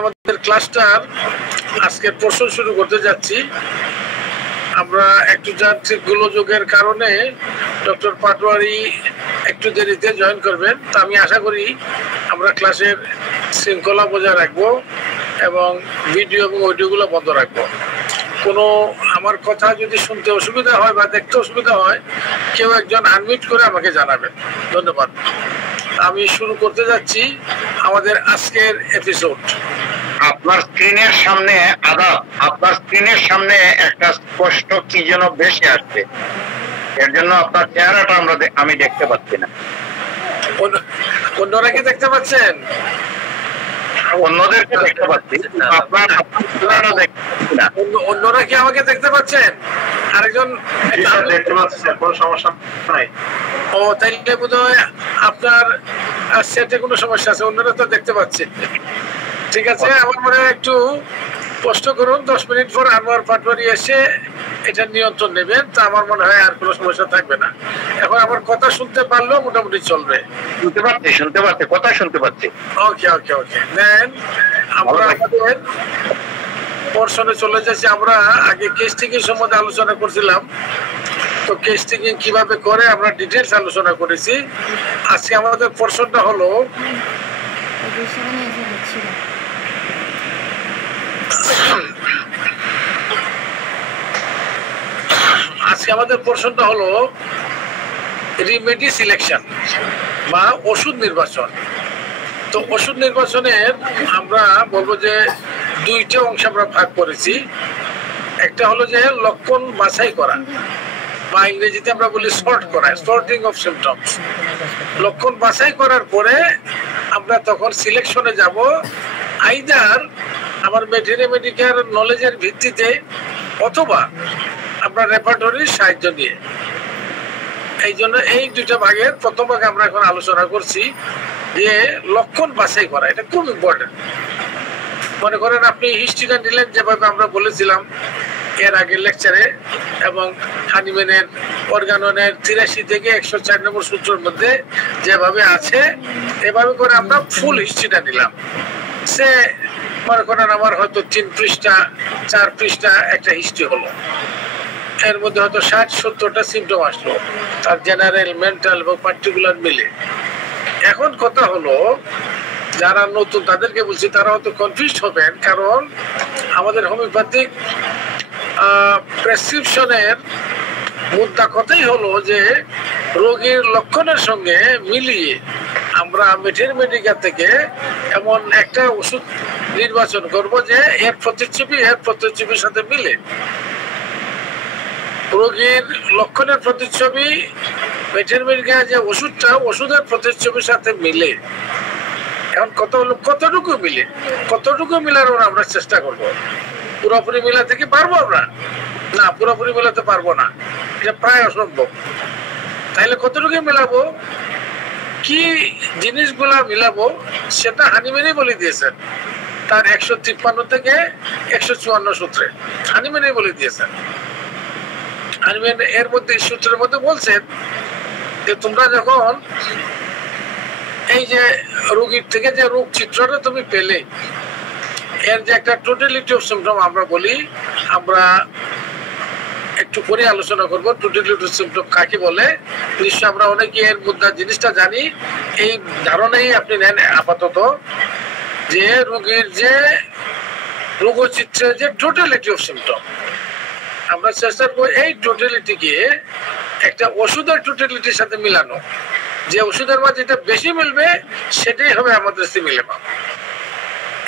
আমাদের ক্লাসটার আজকের প্রশ্ন শুরু করতে যাচ্ছি। আমরা একটু যান্ত্রিক গোলযোগের কারণে ডক্টর পাটোয়ারি একটু দেরিতে জয়েন করবেন, তো আমি আশা করি আমরা ক্লাসের শৃঙ্খলা বজায় রাখবো এবং ভিডিও এবং অডিওগুলো বন্ধ রাখবো। কোনো আমার কথা যদি শুনতে অসুবিধা হয় বা দেখতে অসুবিধা হয়, কেউ একজন আনমিউট করে আমাকে জানাবেন। ধন্যবাদ। আমি শুরু করতে যাচ্ছি আমাদের আজকের এপিসোড। আপনার স্ক্রিনের সামনে আপনার স্ক্রিনের সামনে একটা স্পষ্ট কি যেন ভেসে আসছে, এর জন্য আপনার চেহারাটা আমি দেখতে পাচ্ছি না। অন্যরা কি দেখতে পাচ্ছেন? অন্যদেরকে দেখতে পাচ্ছি, আপনার চেহারাটা দেখতে পাচ্ছি না। অন্যরা কি আমাকে দেখতে পাচ্ছেন? আরেকজন দেখতে পাচ্ছেন, কোনো সমস্যা নাই। ও, তাইলে বোধহয় আপনার সেটে কোনো সমস্যা আছে, অন্যরা তো দেখতে পাচ্ছে। ঠিক আছে, আমার মনে হয় একটু কষ্ট করুন, 10 মিনিট পর আনোয়ার পাটোয়ারি এসে এটা নিয়ন্ত্রণ নেবেন, তা আমার মনে হয় আর কোনো সমস্যা থাকবে না। এখন আমার কথা শুনতে পারলেও মোটামুটি চলবে। শুনতে পাচ্ছি, কথা শুনতে পাচ্ছি। ওকে ওকে ওকে, দেন আমরা আমাদের পোরশনে চলে যাচ্ছি। আমরা আগে কেস টেকিং সম্বন্ধে আলোচনা করছিলাম, তো কেস টেকিং কিভাবে করে আমরা ডিটেলস আলোচনা করেছি। আজকে আমাদের পোরশনটা হলো রিমেডি সিলেকশন বা ওষুধ নির্বাচন। তো ওষুধ নির্বাচনের আমরা বলবো যে দুইটা অংশ আমরা ভাগ করেছি। একটা হলো যে লক্ষণ বাছাই করা বা ইংরেজিতে আমরা বলি সর্ট করা, সর্টিং অফ সিমটমস। লক্ষণ বাছাই করার পরে আমরা তখন সিলেকশনে যাব, আইদার আমার মেডিকেল নলেজের ভিত্তিতে অথবা আমরা রেপার্টরির সাহায্য নিয়ে। এই জন্য এই দুইটা ভাগের প্রথম ভাগে আমরা এখন আলোচনা করছি যে লক্ষণ বাছাই করা, এটা খুব ইম্পর্টেন্ট। মনে করেন আপনি হিস্ট্রিটা নিলেন যেভাবে আমরা বলেছিলাম এর আগের লেকচারে, এবং হানিম্যানের অর্গাননের 83 থেকে 104 নম্বর সূত্রের মধ্যে যেভাবে আছে, এভাবে করে আমরা ফুল হিস্ট্রিটা নিলাম। সে মনে করেন আমার হয়তো 3 পৃষ্ঠা 4 পৃষ্ঠা একটা হিস্ট্রি হলো, এর মধ্যে হয়তো 60-70টা সিমটম আসলো, তার জেনারেল, মেন্টাল এবং পার্টিকুলার মিলে। এখন কথা হলো যারা নতুন তাদেরকে বলছি, তারা হয়তো কনফিউজ হবেন, কারণ আমাদের হোমিওপ্যাথিক প্রেসক্রিপশনের মুদ্রা কথাই হলো যে রোগীর লক্ষণের সঙ্গে মিলিয়ে আমরা মেডিকেল থেকে এমন একটা ওষুধ নির্বাচন করব যে এর প্রতিচ্ছবির সাথে মিলে। রোগীর লক্ষণের প্রতিচ্ছবি মেডিকেল যে ওষুধটা, ওষুধের প্রতিচ্ছবির সাথে মিলে। এখন কত হলো কতটুকু মিলানোর আমরা চেষ্টা করব। পুরোপুরি মিলাতে কি পারবো আমরা? না, পুরোপুরি মিলাতে পারবো না, এটা প্রায় অসম্ভব। তাইলে কতটুকু মিলাবো, কি জিনিসগুলা মিলাবো সেটা হানিম্যানই বলে দিয়েছেন তার 153 থেকে 154 সূত্রে। হানিম্যানই বলে দিয়েছেন। হানিম্যান এর মধ্যে সূত্রের মধ্যে বলছেন যে তোমরা যখন এই যে রোগীর থেকে যে রোগ চিত্রটা তুমি পেলে, এর যে একটা টোটালিটি অফ সিমটম আমরা বলি, আমরা একটু পরে আলোচনা করব টোটালিটি অফ সিমটম কাকে বলে। নিশ্চয় আমরা অনেকে এর মধ্যে জিনিসটা জানি, এই ধারণাই আপনি নেন আপাতত যে রোগীর যে রোগচিত্রের যে টোটালিটি অফ সিমটম, আমরা চেষ্টা করবো এই টোটালিটিকে একটা ওষুধের টোটালিটির সাথে মিলানো। যে ওষুধের মাঝে যেটা বেশি মিলবে সেটাই হবে আমাদের মিলাবো।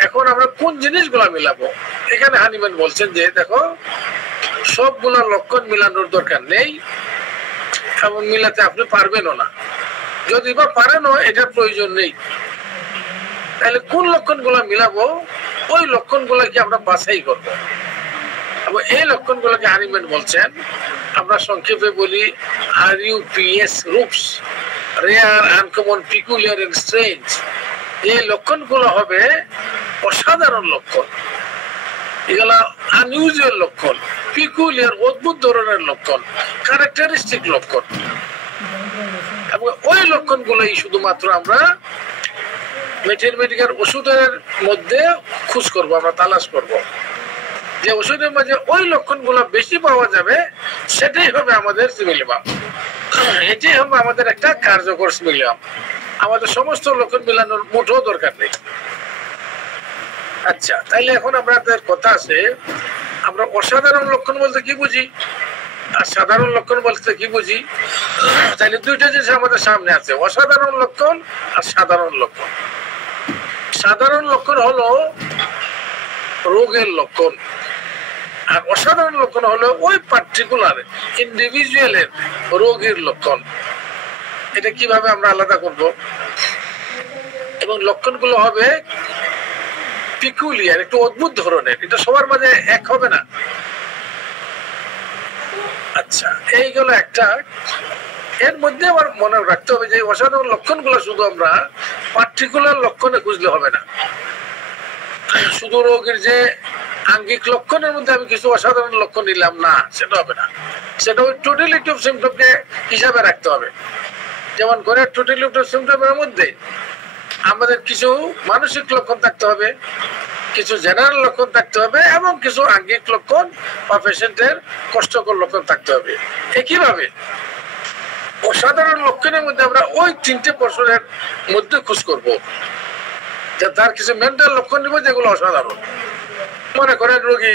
এখন আমরা কোন জিনিসগুলা মিলাবো, এখানে হানিম্যান বলছেন যে দেখো সবগুলা লক্ষণ মিলানোর দরকার নেই এবং মিলাতে আপনি পারবেনও না, যদি বা পারেনও এটার প্রয়োজন নেই। তাহলে কোন লক্ষণগুলা মিলাবো, ওই লক্ষণগুলাকে আমরা বাছাই করবো। এবং এই লক্ষণগুলোকে হানিম্যান বলছেন, আমরা সংক্ষেপে বলি RUPS, RUPS, rare, uncommon, peculiar and strange. এই লক্ষণগুলো হবে অসাধারণ লক্ষণ, এগুলা আনইউজুয়াল লক্ষণ, পিকুলিয়ার অদ্ভুত ধরনের লক্ষণ, ক্যারেক্টারিস্টিক লক্ষণ। এবং ওই লক্ষণগুলোই শুধুমাত্র আমরা মেডিকেল ওষুধের মধ্যে খোঁজ করবো, আমরা তালাশ করব যে ওষুধের মাঝে ওই লক্ষণগুলো বেশি পাওয়া যাবে, সেটাই হবে আমাদের সিমিলিমাম। এটাই হবে আমাদের একটা কার্যকর সিমিলিমাম। আমাদের সমস্ত লক্ষণ মিলানোর মোটেও দরকার নেই। আচ্ছা, তাইলে এখন আমাদের কথা আছে, আমরা অসাধারণ লক্ষণ বলতে কি বুঝি আর সাধারণ লক্ষণ বলতে কি বুঝি? তাইলে দুইটা জিনিস আমাদের সামনে আছে, অসাধারণ লক্ষণ আর সাধারণ লক্ষণ। সাধারণ লক্ষণ হলো রোগের লক্ষণ, আর অসাধারণ লক্ষণ হলো ওই পার্টিকুলার ইন্ডিভিজুয়ালের রোগীর লক্ষণ। এটা কিভাবে আমরা আলাদা করব? এবং লক্ষণগুলো হবে পিকুলিয়ার, একটু অদ্ভুত ধরনের, এটা সবার মাঝে এক হবে না। আচ্ছা, এইগুলো একটা। এর মধ্যে আবার মনে রাখতে হবে যে অসাধারণ লক্ষণগুলো শুধু আমরা পার্টিকুলার লক্ষণে খুঁজলে হবে না। শুধু রোগীর যে আঙ্গিক লক্ষণের মধ্যে আমি কিছু অসাধারণ লক্ষণ নিলাম না, সেটা হবে না। সেটা ওই টোটালিটি অফ সিমটমকে হিসাবে রাখতে হবে। যেমন করে টোটালিটি অফ সিমটমের মধ্যে আমাদের কিছু মানসিক লক্ষণ থাকতে হবে, কিছু জেনারেল লক্ষণ থাকতে হবে, এবং কিছু আঙ্গিক লক্ষণ বা পেশেন্টের কষ্টকর লক্ষণ থাকতে হবে। একইভাবে অসাধারণ লক্ষণের মধ্যে আমরা ওই তিনটে পর্ষণের মধ্যে খোঁজ করব, যে তার কিছু মেন্টাল লক্ষণ নিব যেগুলো অসাধারণ। মনে করেন রোগী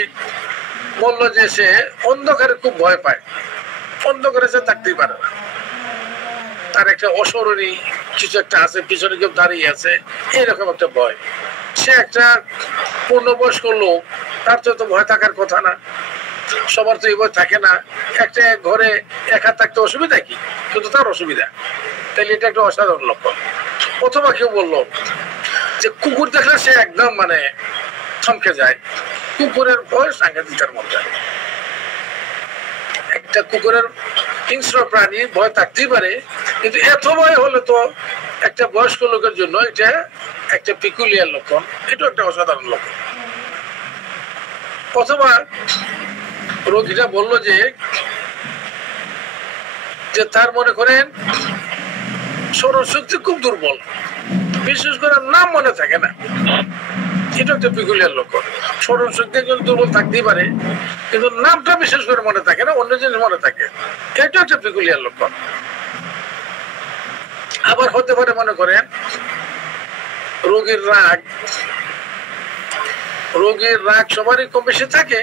বলল যে সে অন্ধকারে খুব ভয় পায়, অন্ধকারে সে থাকতেই পারে না, তার একটা অসরণী কিছু একটা আছে, পিছনে কেউ দাঁড়িয়ে আছে, এইরকম একটা ভয়। সে একটা পূর্ণবয়স্ক লোক, তার তো ভয় থাকার কথা না, সবার তো এই ভয় থাকে না। একটা ঘরে একা থাকতে অসুবিধা কি? কিন্তু তার অসুবিধা, তাইলে এটা একটা অসাধারণ লক্ষণ। অথবা কেউ বললো যে কুকুর দেখলে সে একদম মানে থমকে যায়, কুকুরের ভয় সাংঘাতিকের মধ্যে। একটা কুকুরের হিংস্র প্রাণী ভয় থাকতেই পারে, কিন্তু এত ভয় হলে তো একটা বয়স্ক লোকের জন্য এটা একটা পিকুলিয়ার লক্ষণ, এটা একটা অসাধারণ লক্ষণ। অথবা রোগীটা বলল যে তার মনে করেন স্মরণ শক্তি খুব দুর্বল, বিশেষ করে নাম মনে থাকে না, এটা একটা পিকুলিয়ার লক্ষণ। স্মরণ শক্তি একজন দুর্বল থাকতেই পারে, কিন্তু নামটা বিশেষ করে মনে থাকে না, অন্য জিনিস মনে থাকে, এটা একটা পিকুলিয়ার লক্ষণ। আবার হতে পারে মনে করেন রোগীর রাগ সবারই কম বেশি থাকে,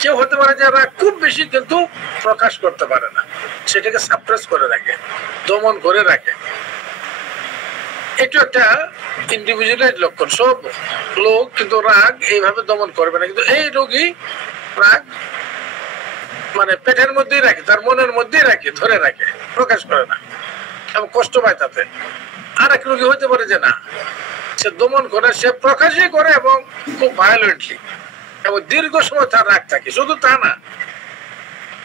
কেউ হতে পারে যে রাগ খুব বেশি কিন্তু প্রকাশ করতে পারে না, সেটাকে সাপ্রেস করে রাখে, দমন করে রাখে। এটা একটা ইন্ডিভিজুয়াল লক্ষণ। সব লোক কিন্তু রাগ এইভাবে দমন করবে না, কিন্তু এই রোগী রাগ মানে পেটের মধ্যেই রাখে, তার মনের মধ্যেই রাখে, ধরে রাখে, প্রকাশ করে না এবং কষ্ট পায় তাতে। আর এক রোগী হতে পারে যে না, সে দমন করে, সে প্রকাশই করে এবং খুব ভায়োলেন্টলি, এবং দীর্ঘ সময় তার রাগ থাকে। শুধু তা না,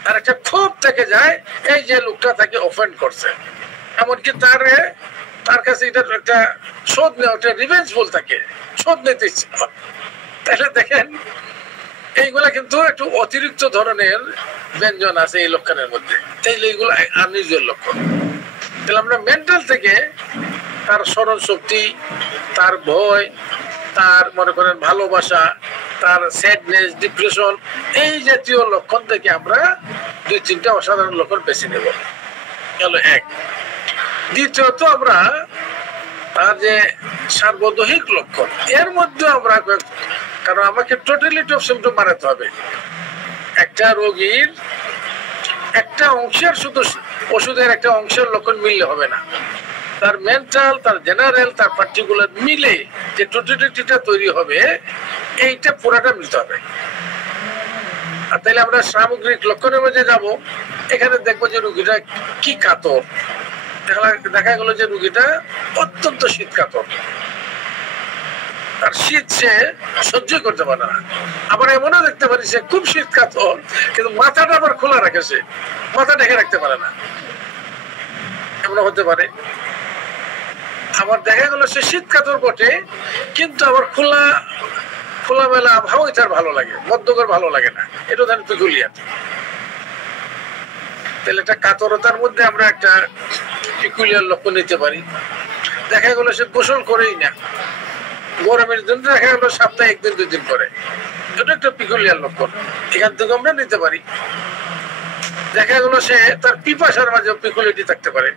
তার একটা ক্ষোভ থেকে যায় এই যে লোকটা তাকে অফেন্ড করছে, এমনকি তার কাছে এটা একটা শোধ নেওয়া, ওটা রিভেঞ্জফুল থাকে, শোধ নিতে ইচ্ছে। তাহলে দেখেন এইগুলা কিন্তু একটু অতিরিক্ত ধরনের ব্যঞ্জন আছে এই লক্ষণের মধ্যে, তাইলে এইগুলো আনইউজুয়াল লক্ষণ। তাহলে আমরা মেন্টাল থেকে তার স্মরণ শক্তি, তার ভয়, তার মনে করেন ভালোবাসা, তার স্যাডনেস, ডিপ্রেশন, এই জাতীয় লক্ষণ থেকে আমরা 2-3টা অসাধারণ লক্ষণ বেছে নেব। গেল এক। দ্বিতীয়ত আমরা তার যে সার্বদৈহিক লক্ষণ, এর মধ্যে আমরা, কারণ আমাকে টোটালিটি অফ সিমটম বানাতে হবে। একটা রোগীর একটা অংশের, শুধু ওষুধের একটা অংশের লক্ষণ মিললে হবে না, তার মেন্টাল, তার জেনারেল, তার পার্টিকুলার মিলে যে টোটালিটিটা তৈরি হবে, এইটা পুরাটা মিলতে হবে। আর তাইলে আমরা সামগ্রিক লক্ষণের মধ্যে যাব, এখানে দেখবো যে রোগীটা কি কাতর। দেখা গেল যে রোগীটা অত্যন্ত শীত কাতর, তার শীত সে সহ্য করতে পারে না। আবার এমনও দেখতে পারি সে খুব শীত কাতর, কিন্তু মাথাটা আবার খোলা রাখে, সে মাথা ঢেকে রাখতে পারে না, এমন হতে পারে। আবার দেখা গেল সে শীত কাতর বটে, কিন্তু আবার খোলামেলা আবহাওয়াই তার ভালো লাগে, মধ্যকর ভালো লাগে না, এটা ধরেন পিকুলিয়ার। তাহলে একটা কাতরতার মধ্যে আমরা একটা পিকুলিয়ার লক্ষণ নিতে পারি। দেখা গেল সে গোসল করেই না, গরমের জন্য দেখা গেল সপ্তাহে 1 দিন 2 দিন করে, এটা একটা পিকুলিয়ার লক্ষণ, এখান থেকে আমরা নিতে পারি। দেখা গেল সে তার পিপাসার মাঝে পিকুলিটি থাকতে পারে,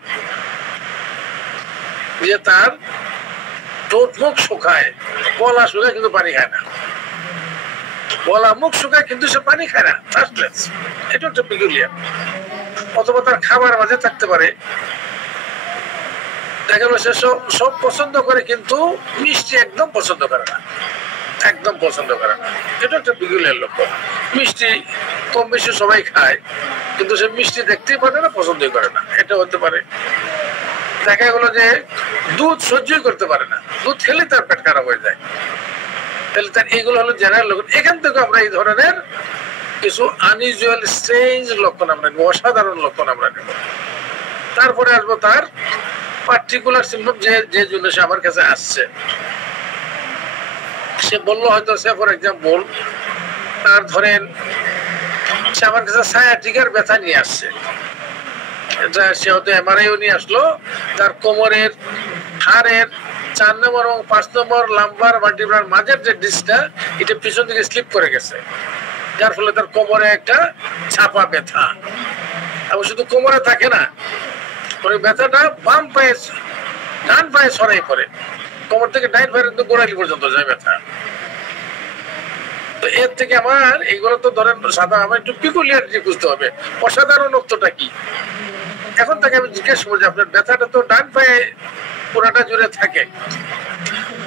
যে তার ঠোঁট মুখ শুকায়, গলা শুকায় কিন্তু পানি খায় না, গলা মুখ শুকায় কিন্তু সে পানি খায় না, এটা একটা পিকুলিয়ার। অথবা তার খাবার মাঝে থাকতে পারে, দেখা গেল সে সব পছন্দ করে কিন্তু মিষ্টি একদম পছন্দ করে না, একদম পছন্দ করে না, এটা একটা পিকুলিয়ার লক্ষণ। মিষ্টি কম বেশি সবাই খায়, কিন্তু সে মিষ্টি দেখতেই পারে না, পছন্দই করে না, এটা হতে পারে। দেখা গেল যে দুধ সহ্যই করতে পারে না, দুধ খেলে তার পেট খারাপ হয়ে যায়, তাহলে তার এগুলো হলো জেনারেল লক্ষণ। এখান থেকে আমরা এই ধরনের কিছু আনইউজুয়াল স্ট্রেঞ্জ লক্ষণ আমরা নেব, অসাধারণ লক্ষণ আমরা নেব। তারপরে আসবো তার পার্টিকুলার সিম্পটম, যে জন্য সে আমার কাছে আসছে। সে বললো হয়তো, সে ফর এক্সাম্পল তার ধরেন সে আমার কাছে সায়াটিকার ব্যথা নিয়ে আসছে, এটা সে হয়তো এমআরআইও নিয়ে আসলো, তার কোমরের হাড়ের 4 নম্বর এবং 5 নম্বর লাম্বার ভার্টিব্রার মাঝের যে ডিস্কটা, এটা পিছন দিকে স্লিপ করে গেছে, যার ফলে তার কোমরে একটা ছাপা ব্যথা। এবং শুধু কোমরে থাকে না, ওই ব্যথাটা বাম পায়ে ডান পায়ে সরাই পড়ে, কোমর থেকে ডাইন পায়ে কিন্তু গোড়ালি পর্যন্ত যায় ব্যথা। তো এর থেকে আমার এইগুলো তো ধরেন সাধারণ, আমার একটু পিকুলিয়ারিটি বুঝতে হবে, অসাধারণত্বটা কি। এখন তাকে আমি জিজ্ঞেস করবো যে আপনার ব্যথাটা তো ডান পায়ে পুরাটা জুড়ে থাকে,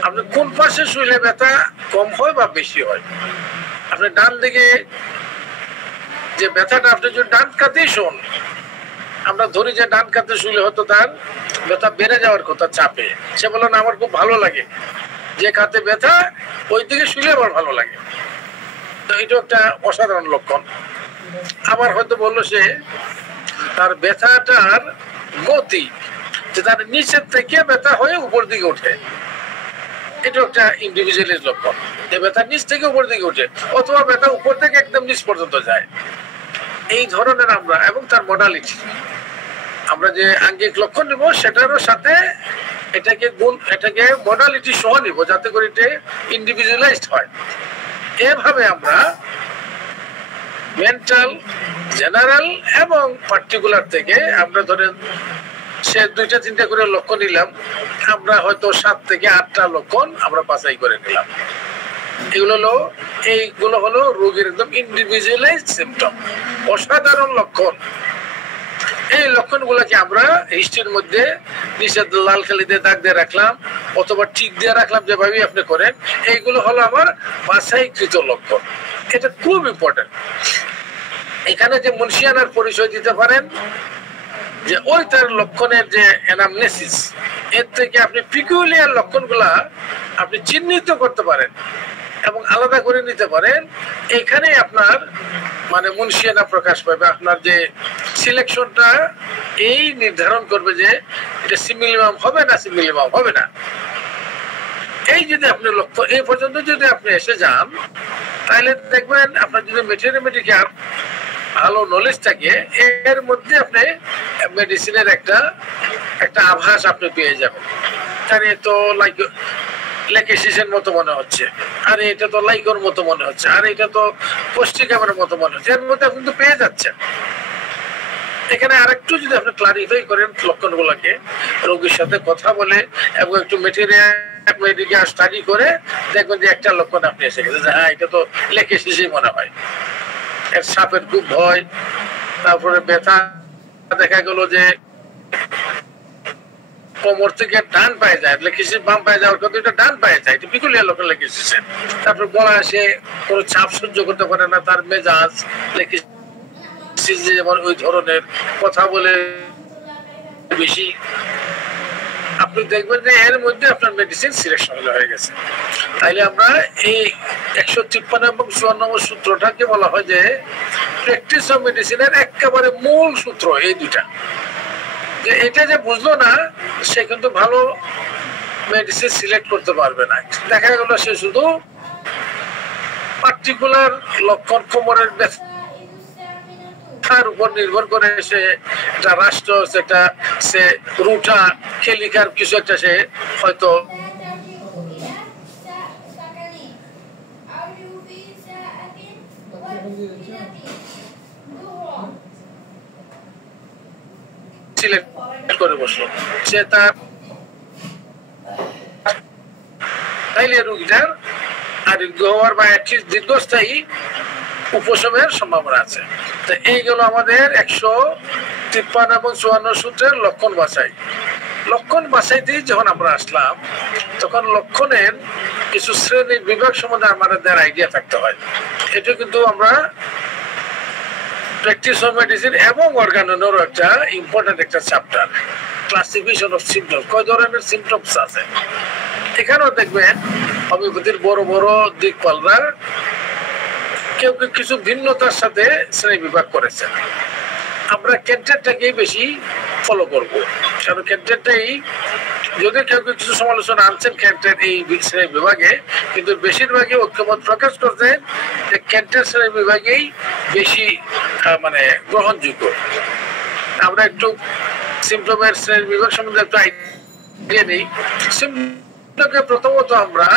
আপনি কোন পাশে শুইলে ব্যথা কম হয় বা বেশি হয়? আপনি ডান দিকে যে ব্যথাটা, আপনি যদি ডান কাতেই শোন, আমরা ধরি যে ডান কাতে শুইলে হয়তো তার ব্যথা বেড়ে যাওয়ার কথা চাপে, সে বললো না আমার খুব ভালো লাগে, যে কাতে ব্যথা ওই দিকে শুইলে আমার ভালো লাগে, তো এটা একটা অসাধারণ লক্ষণ। আবার হয়তো বললো সে তার ব্যথাটার গতি, যে তার নিচের থেকে ব্যথা হয়ে উপর দিকে ওঠে, এটা একটা ইন্ডিভিজুয়ালের লক্ষণ, যে ব্যথা নিচ থেকে উপর দিকে ওঠে, অথবা ব্যথা উপর থেকে একদম নিচ পর্যন্ত যায়। এই ধরনের আমরা, এবং তার মডালিটি, আমরা যে আঙ্গিক লক্ষণ নিব সেটারও সাথে এটাকে মডালিটি সহ নিব, যাতে করে এটা ইন্ডিভিজুয়ালাইজড হয়। এভাবে আমরা মেন্টাল, জেনারেল এবং পার্টিকুলার থেকে আমরা ধরেন সে 2-3 করে লক্ষণ নিলাম, আমরা হয়তো 7 থেকে 8টা লক্ষণ আমরা বাছাই করে নিলাম। এইগুলো হলো রোগীর একদম ইন্ডিভিজুয়ালাইজড সিম্পটম, অসাধারণ লক্ষণ। এই লক্ষণগুলোকে আমরা হিস্ট্রির মধ্যে নিচে লাল কালি দিয়ে দাগ দিয়ে রাখলাম, অথবা টিক দিয়ে রাখলাম, যেভাবে আপনি করেন। এইগুলো হলো আমার বাছাইকৃত লক্ষণ, এটা খুব ইম্পর্টেন্ট। এখানে যে মুন্সিয়ানার পরিচয় দিতে পারেন, যে ওই তার লক্ষণের যে অ্যানামনেসিস, এর থেকে আপনি পিকুলিয়ার লক্ষণগুলা আপনি চিহ্নিত করতে পারেন এবং আলাদা করে নিতে পারেন। এখানে আপনার মানে মুন্সিয়ানা প্রকাশ পাবে, আপনার যে সিলেকশনটা এই নির্ধারণ করবে যে এটা সিমিলিমাম হবে না, সিমিলিমাম হবে না। এই যদি আপনি লক্ষ্য এই পর্যন্ত যদি আপনি এসে যান, তাহলে দেখবেন আপনার যদি ম্যাথমেটিক্যাল ভালো নলেজ থাকে, এর মধ্যে আপনি মেডিসিনের একটা আভাস আপনি পেয়ে যাবেন। আরে তো লেকেসিসের মতো মনে হচ্ছে, আরে এটা তো লাইকোর মতো মনে হচ্ছে, আরে এটা তো পুষ্টিকামের মতো মনে হচ্ছে, এর মধ্যে আপনি তো পেয়ে যাচ্ছেন। এখানে আরেকটু যদি আপনি ক্লারিফাই করেন লক্ষণগুলোকে, রোগীর সাথে কথা বলে এবং একটু মেটেরিয়াল স্টাডি করে, দেখবেন যে একটা লক্ষণ আপনি এসে গেছে, হ্যাঁ এটা তো লেকেসিসই মনে হয়। এর সাপের খুব ভয়, তারপরে ব্যথা, দেখা গেল যে কোমর থেকে ডান পায়ে যায়, লেকেসিস বাম পায়ে যাওয়ার কথা, এটা ডান পায়ে যায়, এটা পিকুলিয়ার লক্ষণ লেকেসিস। তারপর গলা সে কোনো চাপ সহ্য করতে পারে না, তার মেজাজ লেকেসিস যেমন ওই ধরনের, কথা বলে বেশি, আপনি দেখবেন যে এর মধ্যে আপনার মেডিসিন সিলেকশন হয়ে গেছে। তাইলে আমরা এই 153 এবং 54 নম্বর সূত্রটাকে বলা হয় যে প্র্যাকটিস অফ মেডিসিনের একেবারে মূল সূত্র এই দুইটা। যে এটা যে বুঝলো না, সে কিন্তু ভালো মেডিসিন সিলেক্ট করতে পারবে না। দেখা গেল সে শুধু পার্টিকুলার লক্ষণ, কোমরের ব্যথার উপর নির্ভর করে সে একটা রাষ্ট্র, একটা সে রুটা খেলিকার কিছু একটা সে হয়তো সিলেক্ট করে বসলো, সে তার রোগীটার আরোগ্য হওয়ার বা দীর্ঘস্থায়ী উপশমের সম্ভাবনা আছে। তো এইগুলো আমাদের 153 এবং 54 সূত্রের লক্ষণ বাছাই। লক্ষণ বাছাইতেই যখন আমরা আসলাম, তখন লক্ষণের কিছু শ্রেণী বিভাগ সম্বন্ধে আমাদের আইডিয়া থাকতে হয়। এটা কিন্তু আমরা প্র্যাকটিস অফ মেডিসিন এবং অর্গানোরও একটা ইম্পর্টেন্ট একটা চ্যাপ্টার, ক্লাসিফিকেশন অফ সিম্পটমস, কয় ধরনের সিম্পটমস আছে। এখানেও দেখবেন হোমিওপ্যাথির বড় বড় দিকপালরা কেউ কেউ কিছু ভিন্নতার সাথে শ্রেণী বিভাগ করেছেন। আমরা ক্যান্টেরটাকেই বেশি ফলো করব, কারণ ক্যান্টেরটাই, যদি কেউ কেউ কিছু সমালোচনা আনছেন ক্যান্টের এই শ্রেণী বিভাগে, কিন্তু বেশিরভাগই ঐক্যমত প্রকাশ করছেন যে ক্যান্টের শ্রেণী বিভাগেই বেশি মানে গ্রহণযোগ্য। আমরা একটু সিম্পটমের শ্রেণী বিভাগ সম্বন্ধে একটু আইডিয়া নেই। সিম্পটমকে প্রথমত আমরা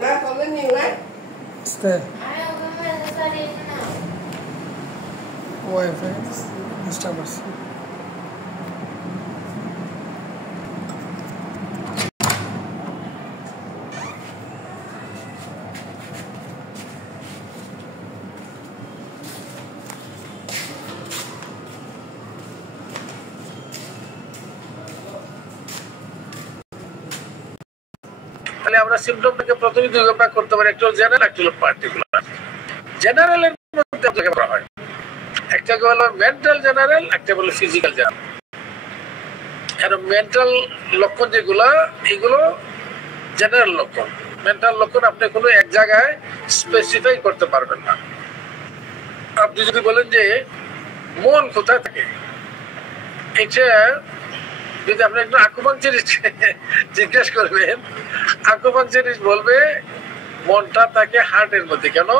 Nah, kalau ni lah. Stay. Ayo, kamu ada tadi mana? Wi-Fi disturbance. তাহলে আমরা সিম্পটমটাকে প্রথমে দুই ভাগ করতে পারি, একটা হলো জেনারেল, একটা হলো পার্টিকুলার। জেনারেলের মধ্যে ভাগ করা হয়, একটা হলো মেন্টাল জেনারেল, একটা হলো ফিজিক্যাল জেনারেল। আর মেন্টাল লক্ষণ যেগুলা, এগুলো জেনারেল লক্ষণ। মেন্টাল লক্ষণ আপনি কোনো এক জায়গায় স্পেসিফাই করতে পারবেন না। আপনি যদি বলেন যে মন কোথায় থাকে, এটা যদি আপনি একটু আকুপাংচারিস্ট জিজ্ঞেস করবেন, আকুপাংচারিস্ট বলবে মনটা থাকে হার্টের মধ্যে। কেন?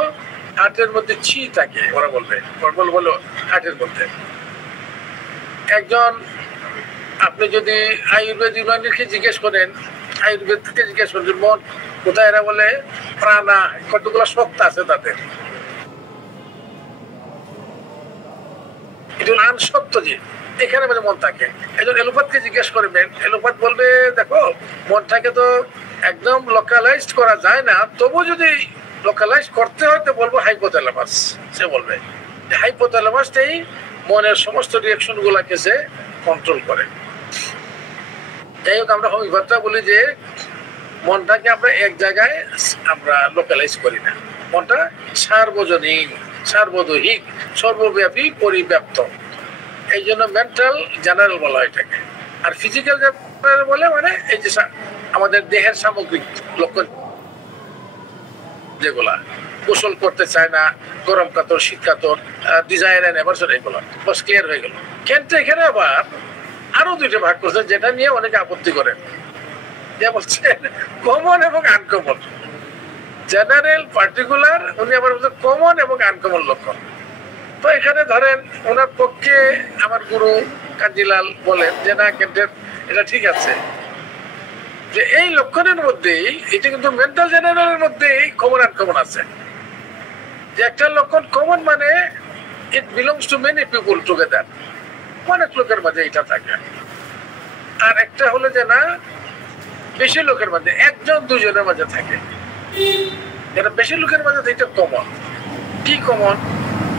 হার্টের মধ্যে ছি থাকে, ওরা বলবে, বলো হার্টের মধ্যে। একজন আপনি যদি আয়ুর্বেদ ইউনানিকে জিজ্ঞেস করেন, আয়ুর্বেদ থেকে জিজ্ঞেস করেন মন কোথায়, এরা বলে প্রাণা, কতগুলো শক্ত আছে তাদের। এটা হলো আনসত্য, যে এখানে মানে মন থাকে। একজন এলোপ্যাথকে জিজ্ঞেস করবেন, এলোপ্যাথ বলবে দেখো মনটাকে তো একদম লোকালাইজড করা যায় না, তবু যদি লোকালাইজ করতে হয় তো বলবো হাইপোথ্যালামাস। সে বলবে যে হাইপোথ্যালামাসটাই মনের সমস্ত রিয়াকশন গুলাকে সে কন্ট্রোল করে। যাই হোক, আমরা হোমিওপ্যাথিটা বলি যে মনটাকে আমরা এক জায়গায় আমরা লোকালাইজ করি না, মনটা সার্বজনীন, সার্বদৈহিক, সর্বব্যাপী, পরিব্যাপ্ত। এই জন্য মেন্টাল জেনারেল বলা হয় এটাকে। আর ফিজিক্যাল জেনারেল বলে মানে এই যে আমাদের দেহের সামগ্রিক লক্ষণ, যেগুলা গোসল করতে চায় না, গরম কাতর, শীত কাতর, ডিজায়ার এন্ড অ্যাভারশন, এগুলো বাস ক্লিয়ার হয়ে গেল। কিন্তু এখানে আবার আরো দুইটা ভাগ করছে, যেটা নিয়ে অনেকে আপত্তি করেন, যে বলছেন কমন এবং আনকমন। জেনারেল, পার্টিকুলার, উনি আবার বলছেন কমন এবং আনকমন লক্ষণ। তো এখানে ধরেন ওনার পক্ষে আমার গুরু কাঞ্জিলাল বলেন যে না, কিন্তু এটা ঠিক আছে যে এই লক্ষণের মধ্যেই, এটা কিন্তু মেন্টাল জেনারেলের মধ্যেই কমন আনকমন আছে। যে একটা লক্ষণ কমন মানে it belongs to many people together, অনেক লোকের মাঝে এটা থাকে। আর একটা হলো যে না, বেশি লোকের মাঝে, একজন দুজনের মাঝে থাকে। এটা বেশি লোকের মাঝে এটা কমন। কি কমন?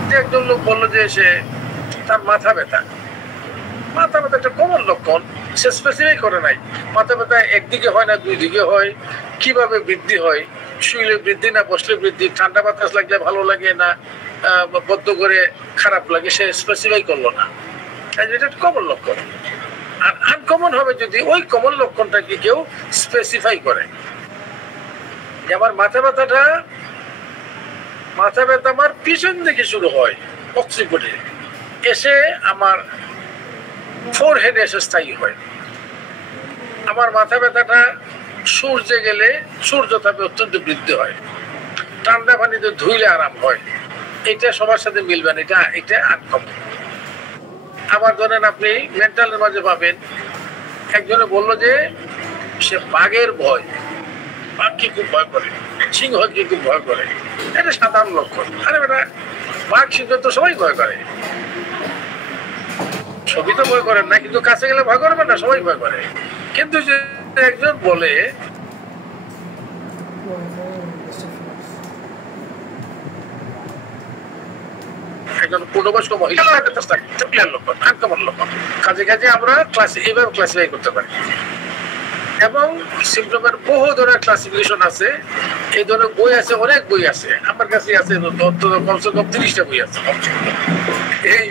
যে একজন লোক বললো যে সে তার মাথা ব্যথা একটা কমন লক্ষণ, সে স্পেসিফাই করে নাই। মাথা ব্যথা একদিকে হয় না দুই দিকে হয়, কিভাবে বৃদ্ধি হয়, শুইলে বৃদ্ধি না বসলে বৃদ্ধি, ঠান্ডা বাতাস লাগলে ভালো লাগে না বদ্ধ করে খারাপ লাগে, সে স্পেসিফাই করলো না। এটা কমন লক্ষণ। আর আনকমন হবে যদি ওই কমন লক্ষণটাকে কেউ স্পেসিফাই করে। আমার মাথা ব্যথা আমার পিছন দিকে শুরু হয়, অক্সিপটে এসে আমার ফোরহেডে এসে স্থায়ী হয়। আমার মাথা ব্যথাটা সূর্যে গেলে সূর্য তাপে অত্যন্ত বৃদ্ধি হয়, ঠান্ডা পানিতে ধুইলে আরাম হয়। এটা সবার সাথে মিলবে না, এটা আনকমন। আবার ধরেন আপনি মেন্টালের মাঝে পাবেন, একজনে বললো যে সে বাঘের ভয়, বাঘকে খুব ভয় করে, সিংহকে খুব ভয় করে। এটা সাধারণ লক্ষণ। আরে বেটা, বাঘ সিংহ তো সবাই ভয় করে, ছবি তো ভয় করেন না, কিন্তু কাছে গেলে ভয় করবে না, সবাই ভয় করে। কিন্তু যে একজন বলে একজন পূর্ণবয়স্ক মহিলা লক্ষণ, আনকমন লক্ষণ। কাজে কাজে আমরা এইভাবে ক্লাসিফাই করতে পারি। এবং সিমটমের বহু ধরনের ক্লাসিফিকেশন আছে। এই ধরনের বই আছে, অনেক বই আছে, আমার কাছে আছে কমসে কম 30টা বই আছে এই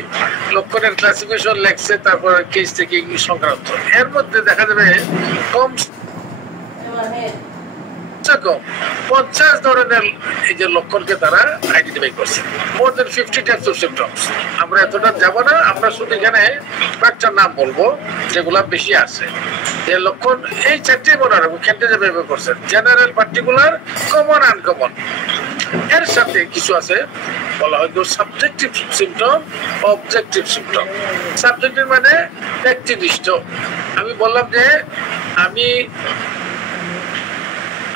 লক্ষণের ক্লাসিফিকেশন লেখছে, তারপর কেস টেকিং সংক্রান্ত। এর মধ্যে দেখা যাবে কম 50 ধরনের এই যে লক্ষণকে তারা আইডেন্টিফাই করছে। মোর দেন 50 টাইপস অফ সিম্পটমস। আমরা এতটা যাব না, আমরা শুধু এখানে কয়েকটা নাম বলবো যেগুলা বেশি আছে। এই লক্ষণ এই 4টে মনে রাখবো, খেলতে যে ব্যবহার করছেন, জেনারেল, পার্টিকুলার, কমন, আনকমন। এর সাথে কিছু আছে বলা হয় subjective symptom, objective symptom. Subjective মানে ব্যক্তিনিষ্ঠ। আমি বললাম যে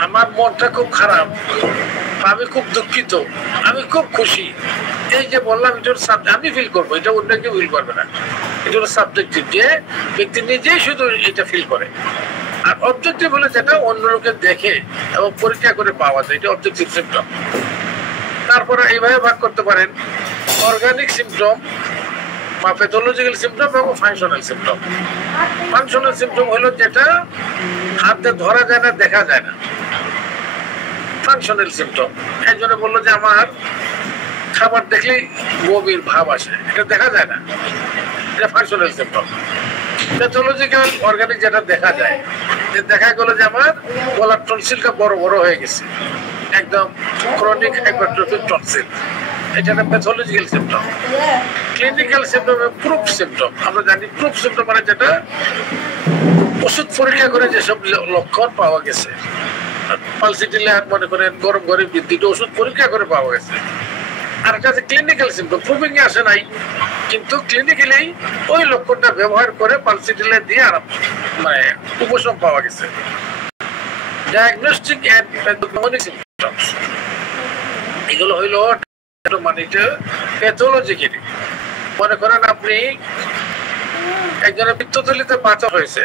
আমার মনটা খুব খারাপ, আমি খুব দুঃখিত, আমি খুব খুশি, এই যে বললাম এটা আমি ফিল করবো, এটা অন্য কেউ ফিল করবে না। এটা হলো সাবজেক্টিভ, যে ব্যক্তি নিজেই শুধু এটা ফিল করে। আর অবজেক্টিভ হলো যেটা অন্য লোকে দেখে এবং পরীক্ষা করে পাওয়া যায়, এটা অবজেক্টিভ সিম্পটম। তারপরে এইভাবে ভাগ করতে পারেন অর্গানিক সিম্পটম বা প্যাথোলজিক্যাল সিম্পটম এবং ফাংশনাল সিম্পটম। ফাংশনাল সিম্পটম হলো যেটা হাতে ধরা যায় না, দেখা যায় না, ফাংশনাল সিম্পটম। একজনে বললো যে আমার খাবার দেখলেই বমির ভাব আসে, এটা দেখা যায় না, এটা ফাংশনাল সিম্পটম। প্যাথোলজিক্যাল অর্গানিক যেটা দেখা যায়, যে দেখা গেল যে আমার গলার টনসিলটা বড় বড় হয়ে গেছে, একদম ক্রনিক হাইপারট্রফিক টনসিল, এটা একটা pathological symptom. Clinical symptom, proof symptom. আমরা জানি প্রুফ সিম্পটম মানে যেটা ওষুধ পরীক্ষা করে যেসব লক্ষণ পাওয়া গেছে। পালসিটিলে মনে করেন গরম ঘরে বৃদ্ধিটা ওষুধ পরীক্ষা করে পাওয়া গেছে। আর একটা আছে ক্লিনিক্যাল সিম্পটম, প্রুফিং এ আসে নাই, কিন্তু ক্লিনিক্যালি ওই লক্ষণটা ব্যবহার করে পালসিটিলে দিয়ে আরাম মানে উপশম পাওয়া গেছে। ডায়াগনস্টিক এন্ড প্যাথোলজিক্যাল সিম্পটমস, এগুলো হইলো মানে প্যাথোলজিক্যালি। মনে করেন আপনি একজনের পিত্তথলিতে পাথর হয়েছে,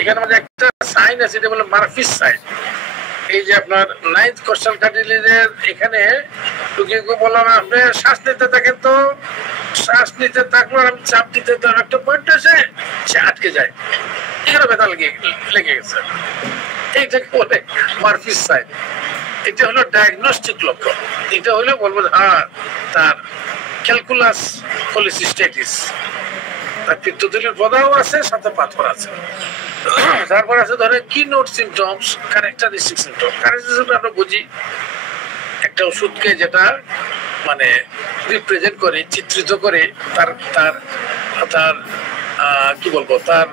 এখানে মানে একটা সাইন আছে, এটা বলে মারফিস সাইন। এই যে আপনার 9th কোস্টাল কার্টিলেজের এখানে বললাম আপনি শ্বাস নিতে থাকেন, তো শ্বাস নিতে থাকলো আমি চাপ দিতে একটা পয়েন্ট আছে, সে আটকে যায়, এখানে ব্যথা লেগে গেছে, এইটাকে বলে মারফিস সাইন। এটা হলো ডায়াগনস্টিক লক্ষণ। এটা হলে বলবো হ্যাঁ তার ক্যালকুলাস কোলিসিস্টাইটিস, তার পিত্তথলির প্রদাহ আছে, সাথে পাথর আছে। তারপর আছে ধরেন কি note symptoms, characteristic symptom. Characteristic আমরা বুঝি একটা ওষুধকে যেটা মানে রিপ্রেজেন্ট করে, চিত্রিত করে তার তার তার কি বলবো, তার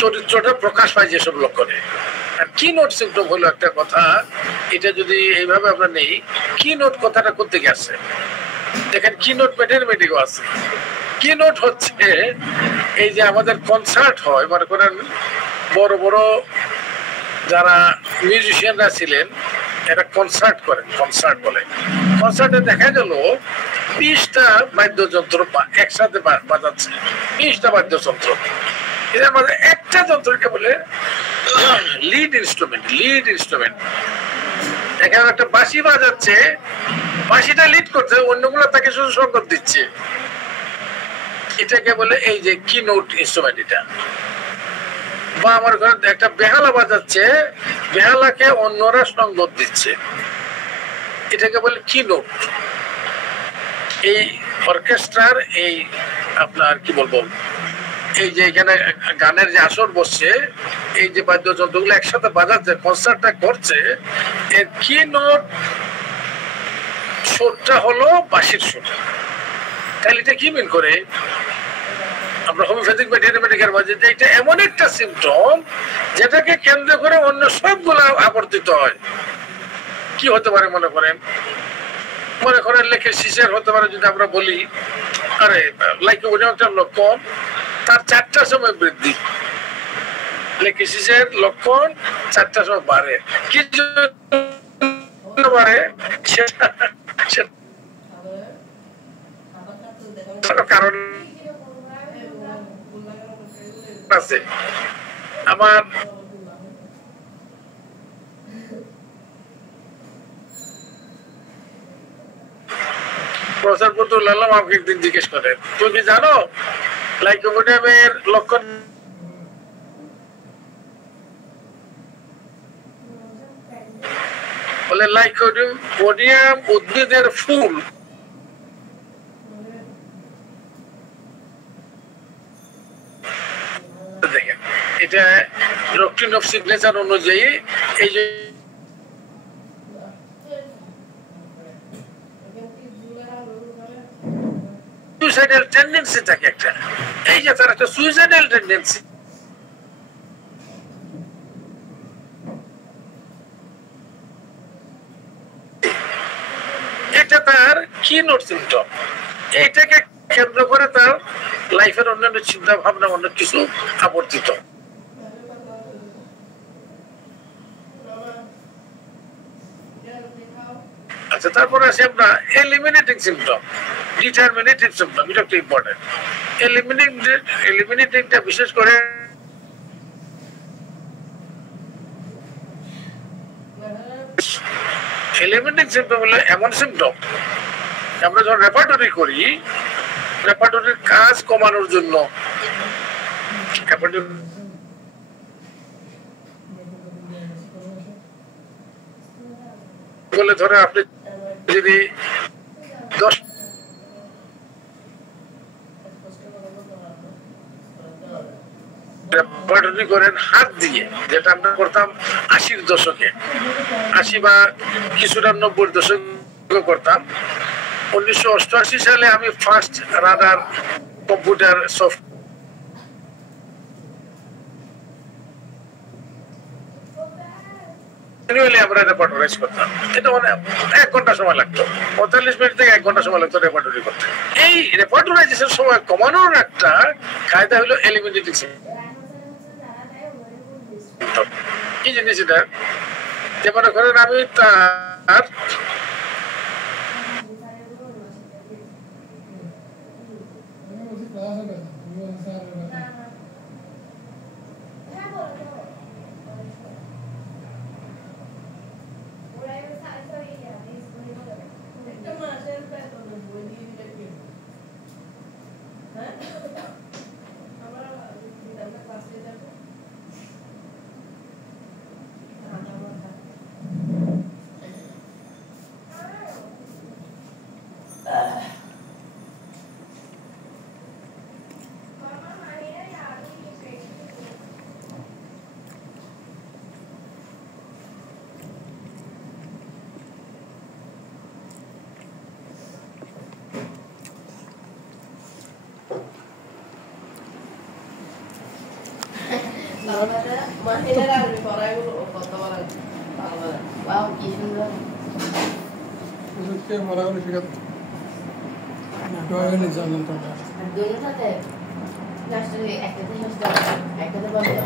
চরিত্রটা প্রকাশ পায় যেসব লক্ষণে। আর কি নোট সিমটম হলো একটা কথা, এটা যদি এইভাবে আমরা নেই, কি নোট কথাটা করতে গেছে দেখেন, কি নোট ম্যাথমেটিকও আছে। কি নোট হচ্ছে এই যে আমাদের কনসার্ট হয়, মনে করেন বড় বড় যারা মিউজিশিয়ানরা ছিলেন এটা কনসার্ট করেন, কনসার্ট বলে। কনসার্টে দেখা গেল 20টা বাদ্যযন্ত্র একসাথে বাজাচ্ছে, 20টা বাদ্যযন্ত্র, এদের মধ্যে একটা যন্ত্রকে বলে লিড ইনস্ট্রুমেন্ট। এখানে একটা বাঁশি বাজাচ্ছে, বাঁশিটা লিড করছে, অন্যগুলো তাকে শুধু সঙ্গত দিচ্ছে। এটাকে বলে এই যে কি নোট ইনস্ট্রুমেন্ট এটা। বা আমার ঘরে একটা বেহালা বাজাচ্ছে, বেহালাকে অন্যরা সঙ্গত দিচ্ছে, এটাকে বলে কি নোট। এই অর্কেস্ট্রার এই আপনার কি বলবো, এই যে এখানে গানের যে আসর বসছে, এই যে বাদ্যযন্ত্রগুলো একসাথে বাজাচ্ছে, কনসার্টটা করছে, এর কি নোট সুরটা হলো বাঁশির সুর। তাহলে এটা কি মিন করে? আমরা হোমিওপ্যাথিক মেডিকেল বাজে যে এটা এমন একটা সিমটম যেটাকে কেন্দ্র করে অন্য সবগুলো আবর্তিত হয়। কি হতে পারে মনে করেন লেখে শিশের হতে পারে। যদি আমরা বলি আরে লাইকোপিডিয়া একটা লক্ষণ, তার 4টার সময় বৃদ্ধি, লেখে শিশের লক্ষণ 4টার সময় বাড়ে। কি বাড়ে কারণ আছে। আমার প্রচার পত্র লাল্লাম আমাকে একদিন জিজ্ঞেস করেন, তুমি কি জানো লাইকোপিডিয়ামের লক্ষণ? বলে লাইকোপিডিয়াম উদ্ভিদের ফুল, দেখেন এটা ডক্ট্রিন অফ সিগনেচার অনুযায়ী এই যে সুইসাইডাল টেন্ডেন্সি থাকে একটা, এই যে তার একটা সুইসাইডাল টেন্ডেন্সি, এটা তার কি নোট সিমটম। এইটাকে কেন্দ্র করে তার লাইফের অন্যান্য চিন্তা ভাবনা অন্য কিছু আবর্তিত। আচ্ছা, তারপরে আসি আমরা এলিমিনেটিং সিমটম, ডিটারমিনেটিভ সিমটম। এটা একটু ইম্পর্টেন্ট। এলিমিনেটিংটা বিশেষ করে এলিমিনেটিং সিমটম হলো এমন সিমটম আমরা যখন রেপার্টরি করি, রেপার্টরির কাজ কমানোর জন্য বলে ধরে আপনি যদি 10 রেপার্টরি করেন হাত দিয়ে, যেটা আমরা করতাম 80-র দশকে, 80 বা কিছুটা 90-র দশকে করতাম। 1988 সালে আমি ফার্স্ট রাডার কম্পিউটার সফটওয়্যার আমরা রেপার্টরাইজ করতাম। এটা মানে 1 ঘন্টা সময় লাগতো, 45 মিনিট থেকে 1 ঘন্টা সময় লাগতো রেপার্টরি করতে। এই রেপার্টরাইজেশন সময় কমানোর একটা কায়দা হলো এলিমিনেটিং সিমটম। কি জিনিস এটা? যে মনে করেন আমি তার মহিলারা পড়াইগুলো কত বড় বাহ কি সুন্দর उसके मरा वाले फिर डॉयर नहीं जानता था दोनों साथे लास्ट में एक तो बंद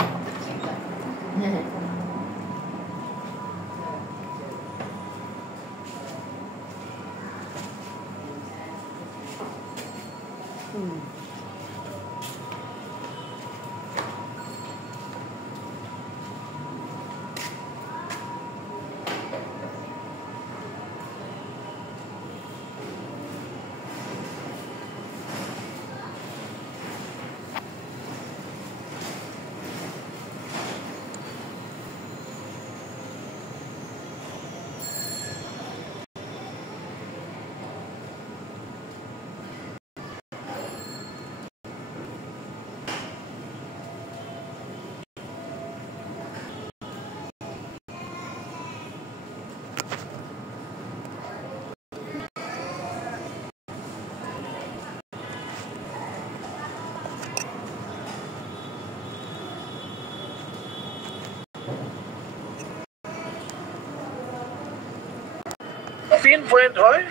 পিন পয়েন্ট হয়।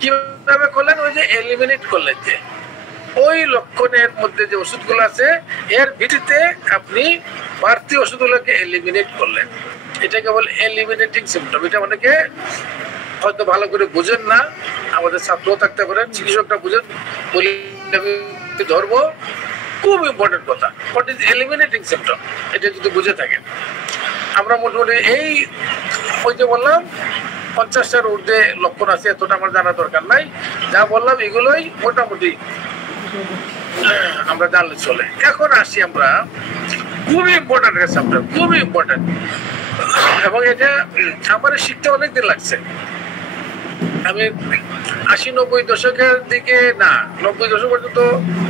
কিভাবে করলেন? ওই যে এলিমিনেট করলেন, যে ওই লক্ষণের মধ্যে যে ওষুধগুলো আছে এর ভিত্তিতে আপনি বাড়তি ওষুধগুলোকে এলিমিনেট করলেন। এটাকে বলে এলিমিনেটিং সিমটম। এটা অনেকে হয়তো ভালো করে বুঝেন না, আমাদের ছাত্রও থাকতে পারেন, চিকিৎসকরা বুঝেন বলি আমি ধরবো। খুব ইম্পর্টেন্ট কথা, হোয়াট ইজ এলিমিনেটিং সিমটম, এটা যদি বুঝে থাকেন। আমরা মোটামুটি এই ওই যে বললাম 50টার ঊর্ধ্বে লক্ষণ আছে, এতটা আমার জানা দরকার নাই। যা বললাম এগুলোই মোটামুটি আমরা জানলে চলে। এখন আসি আমরা খুবই ইম্পর্টেন্ট একটা সাবজেক্ট, খুবই ইম্পর্টেন্ট, এবং এটা আমার শিখতে অনেকদিন লাগছে। আমি 80-90 দশকের দিকে না, 90 দশক পর্যন্ত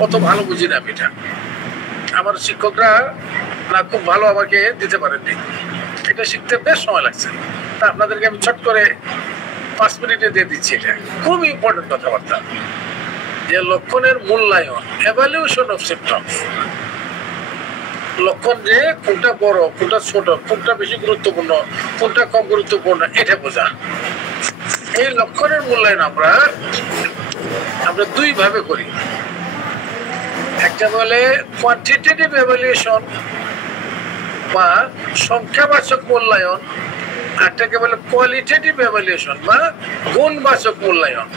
অত ভালো বুঝি না আমি এটা। আমার শিক্ষকরা না খুব ভালো আমাকে দিতে পারেননি, এটা শিখতে বেশ সময় লাগছে। তা আপনাদেরকে আমি ছোট করে 5 মিনিটে দিয়ে দিচ্ছি। এটা খুব ইম্পর্টেন্ট কথাবার্তা, যে লক্ষণের মূল্যায়ন, এভালুয়েশন অফ সিম্পটমস। লক্ষণ যে কোনটা বড়, কোনটা ছোট, কোনটা বেশি গুরুত্বপূর্ণ, কোনটা কম গুরুত্বপূর্ণ, এটা বোঝা। এই লক্ষণের মূল্যায়ন আমরা 2 ভাবে করি। একটা বলে কোয়ান্টিটেটিভ এভালুয়েশন বা সংখ্যাবাচক মূল্যায়ন, আরটাকে বলে কোয়ালিটেটিভ এভালুয়েশন বা গুণবাচক মূল্যায়ন।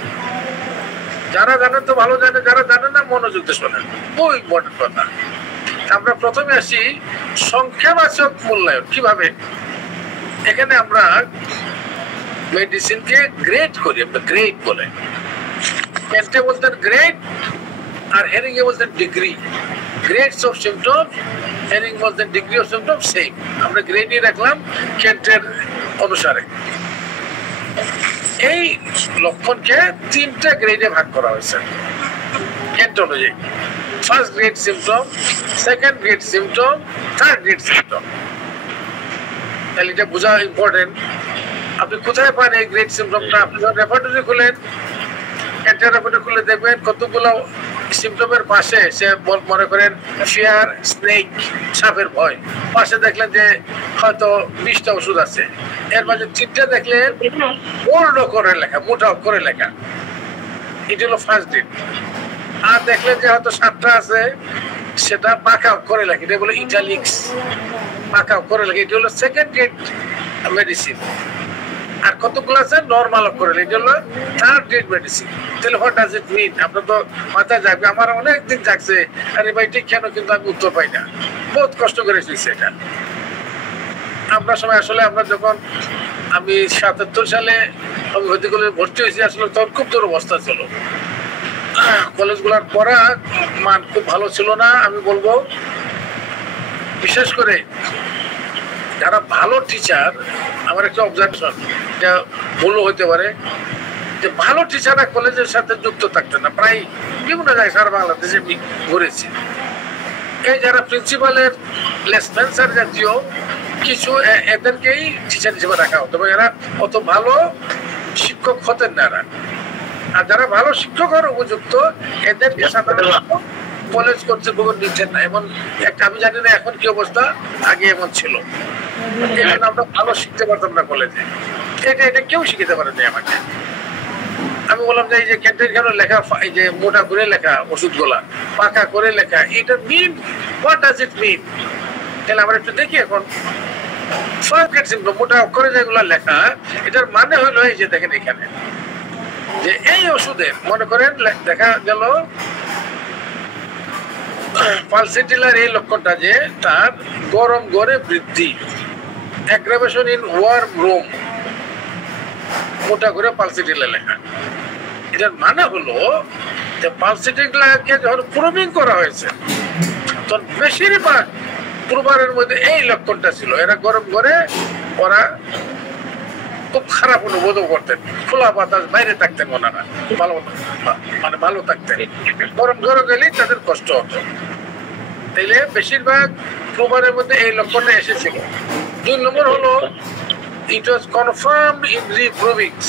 যারা জানেন তো ভালো জানেন, যারা জানেন না মনোযোগ দিয়ে শোনেন, খুব ইম্পর্টেন্ট কথা। আমরা প্রথমে আসি সংখ্যাবাচক মূল্যায়ন। কিভাবে? এখানে আমরা মেডিসিনকে গ্রেড করি, আমরা গ্রেড বলে। কেন্টে বলতেন গ্রেড, আর হেরিংয়ে বলতেন degree. Grades of symptom, Hering বলতেন ডিগ্রি অফ সিম্পটম, সেম। আমরা গ্রেডই রাখলাম কেন্টের অনুসারে। এই লক্ষণকে 3টা গ্রেডে ভাগ করা হয়েছে কেন্ট অনুযায়ী। First grade symptom, second grade symptom, third grade symptom. তাহলে এটা বোঝা ইম্পর্টেন্ট। আপনি কোথায় পান এই গ্রেড সিম্পটমটা? আপনি যখন রেপার্টরি খুলেন, কেন্টের রেপার্টরি খুলে দেখবেন কতগুলো সিম্পটমের পাশে সে মনে করেন ফিয়ার, স্নেক, সাপের ভয়, পাশে দেখলেন যে হয়তো 20টা ওষুধ আছে, এর মাঝে 3টা দেখলেন বোল্ড করে লেখা, মোটা করে লেখা, এটা হলো ফার্স্ট গ্রেড। আর দেখলেন যে হয়তো 7টা আছে, সেটা পাকা করে লেখা, এটা বলে ইটালিক্স, পাকা করে লেখা, এটা হলো সেকেন্ড গ্রেড মেডিসিন। আর কতগুলো আছে নরমাল করে, এটা হলো থার্ড গ্রেড মেডিসিন। তাহলে হোয়াট ডাজ ইট মিন? আপনার তো মাথায় যাবে, আমার অনেকদিন যাচ্ছে, আরে ভাই ঠিক কেন, কিন্তু আমি উত্তর পাই না, বহুত কষ্ট করে শিখছি এটা। আমরা সময় আসলে আমরা যখন আমি 77 সালে হোমিওপ্যাথি কলেজে ভর্তি হয়েছি, আসলে তখন খুব দুরবস্থা ছিল। কলেজগুলোর পড়া মান খুব ভালো ছিল না আমি বলবো। বিশেষ করে যারা ভালো টিচার, আমার একটা অবজারভেশন, এটা ভুলও হতে পারে, যে ভালো টিচাররা কলেজের সাথে যুক্ত থাকতেন না। প্রায় বিভিন্ন জায়গায় সারা বাংলাদেশে আমি ঘুরেছি। এই যারা প্রিন্সিপালের লেসপেন্সার জাতীয় কিছু, এদেরকেই টিচার হিসেবে রাখা হতো, এরা অত ভালো শিক্ষক হতেন না এরা। আর যারা ভালো শিক্ষক হওয়ার উপযুক্ত, এদেরকে সাধারণত কলেজ কর্তৃপক্ষ নিচ্ছেন না। এমন একটা, আমি জানি না এখন কি অবস্থা, আগে এমন ছিল। এখন আমরা ভালো শিখতে পারতাম না কলেজে, এটা কেউ শিখতে পারেনি আমাকে। আমি বললাম যে এই যে কেন্টের কেন লেখা, এই যে মোটা করে লেখা ওষুধগুলা, পাকা করে লেখা, এটা মিন, হোয়াট ডাজ ইট মিন? তাহলে আমরা একটু দেখি এখন। ফার্স্ট গ্রেড সিম্পটম, মোটা অক্ষরে যেগুলো লেখা, এটার মানে হলো এই যে দেখেন এখানে, যে এই ওষুধের মনে করেন দেখা গেল পালসিটিলার এই লক্ষণটা, যে তার গরম ঘরে বৃদ্ধি, অ্যাগ্রাভেশন ইন ওয়ার্ম রুম, মোটা করে পালসিটিলা লেখা। এটার মানে হলো যে পালসিটিলাকে যখন প্রুভিং করা হয়েছে, তখন বেশিরভাগ প্রুভারের মধ্যে এই লক্ষণটা ছিল। এরা গরম ঘরে ওরা খুব খারাপ অনুভব করতেন, খোলা বাতাস, বাইরে থাকতেন ওনারা, ভালো মানে ভালো থাকতেন। গরম ঘরে গেলেই তাদের কষ্ট হতো। তাইলে বেশিরভাগ প্রুভারের মধ্যে এই লক্ষণটা এসেছিল। 2 নম্বর হলো ইট ওয়াজ কনফার্মড ইন রিপ্রুভিংস,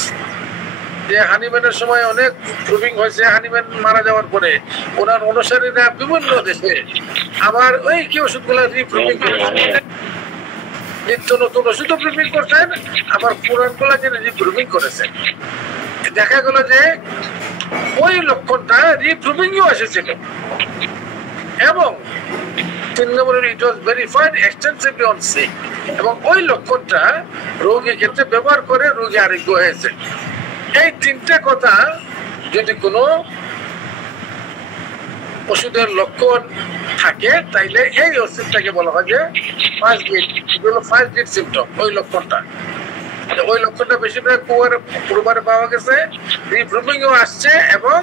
যে হানিম্যানের সময় অনেক প্রুভিং হয়েছে। হানিম্যান মারা যাওয়ার পরে ওনার অনুসারীরা বিভিন্ন দেশে আবার ওই কি ওষুধগুলো রিপ্রুভিং করেছেন, নিত্য নতুন ওষুধও প্রুভিং করছেন, আবার পুরানগুলা যে রিপ্রুভিং করেছেন। দেখা গেল যে ওই লক্ষণটা রিপ্রুভিংও এসেছিল এবং 3 নম্বরে ইট ওয়াজ ভেরিফাইড এক্সটেন্সিভলি অন সিক, এবং ওই লক্ষণটা রোগীর ক্ষেত্রে ব্যবহার করে রোগী আরোগ্য হয়েছে। এই তিনটে কথা যদি কোনো ওষুধের লক্ষণ থাকে তাইলে এই ওষুধটাকে বলা হয় যে ফার্স্ট গ্রেড সিমটম। ওই লক্ষণটা বেশিরভাগ পুরোবারে পাওয়া গেছে, রিপ্রুভিংও আসছে এবং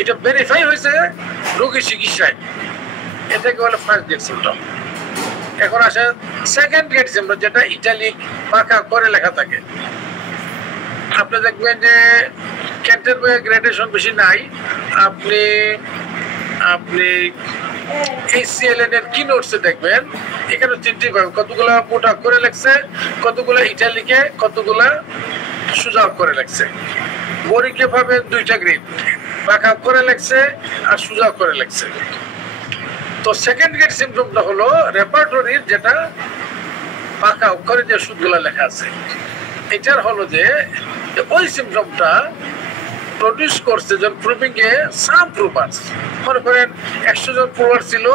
এটা ভেরিফাই হয়েছে রোগী চিকিৎসায়, এটাকে বলে ফার্স্ট গ্রেড সিমটম। এখন আসে সেকেন্ড গ্রেড সিমটম, যেটা ইটালিক পাকা করে লেখা থাকে। আপনি দেখবেন যে ক্যান্টের বইয়ে গ্রেডেশন বেশি নাই, আপনি HCLN এর কি নোটসে দেখবেন এখানে তিনটি ভাবে, কতগুলা মোটা করে লেখছে, কতগুলা ইটালিকে, কতগুলা সুজা করে লেখছে। বরিকে ভাবে দুইটা গ্রেড, পাকা করে লেখছে আর সুজা করে লেখছে। তো সেকেন্ড গ্রেড সিমটমটা হলো রেপার্টরির, যেটা পাকা অক্ষরে যে ওষুধগুলা লেখা আছে, এটার হলো যে ওই সিমটমটা প্রডিউস করছে যখন প্রুভিং এ সাম প্রুভার্স। মনে করেন 100 জন প্রুভার ছিল,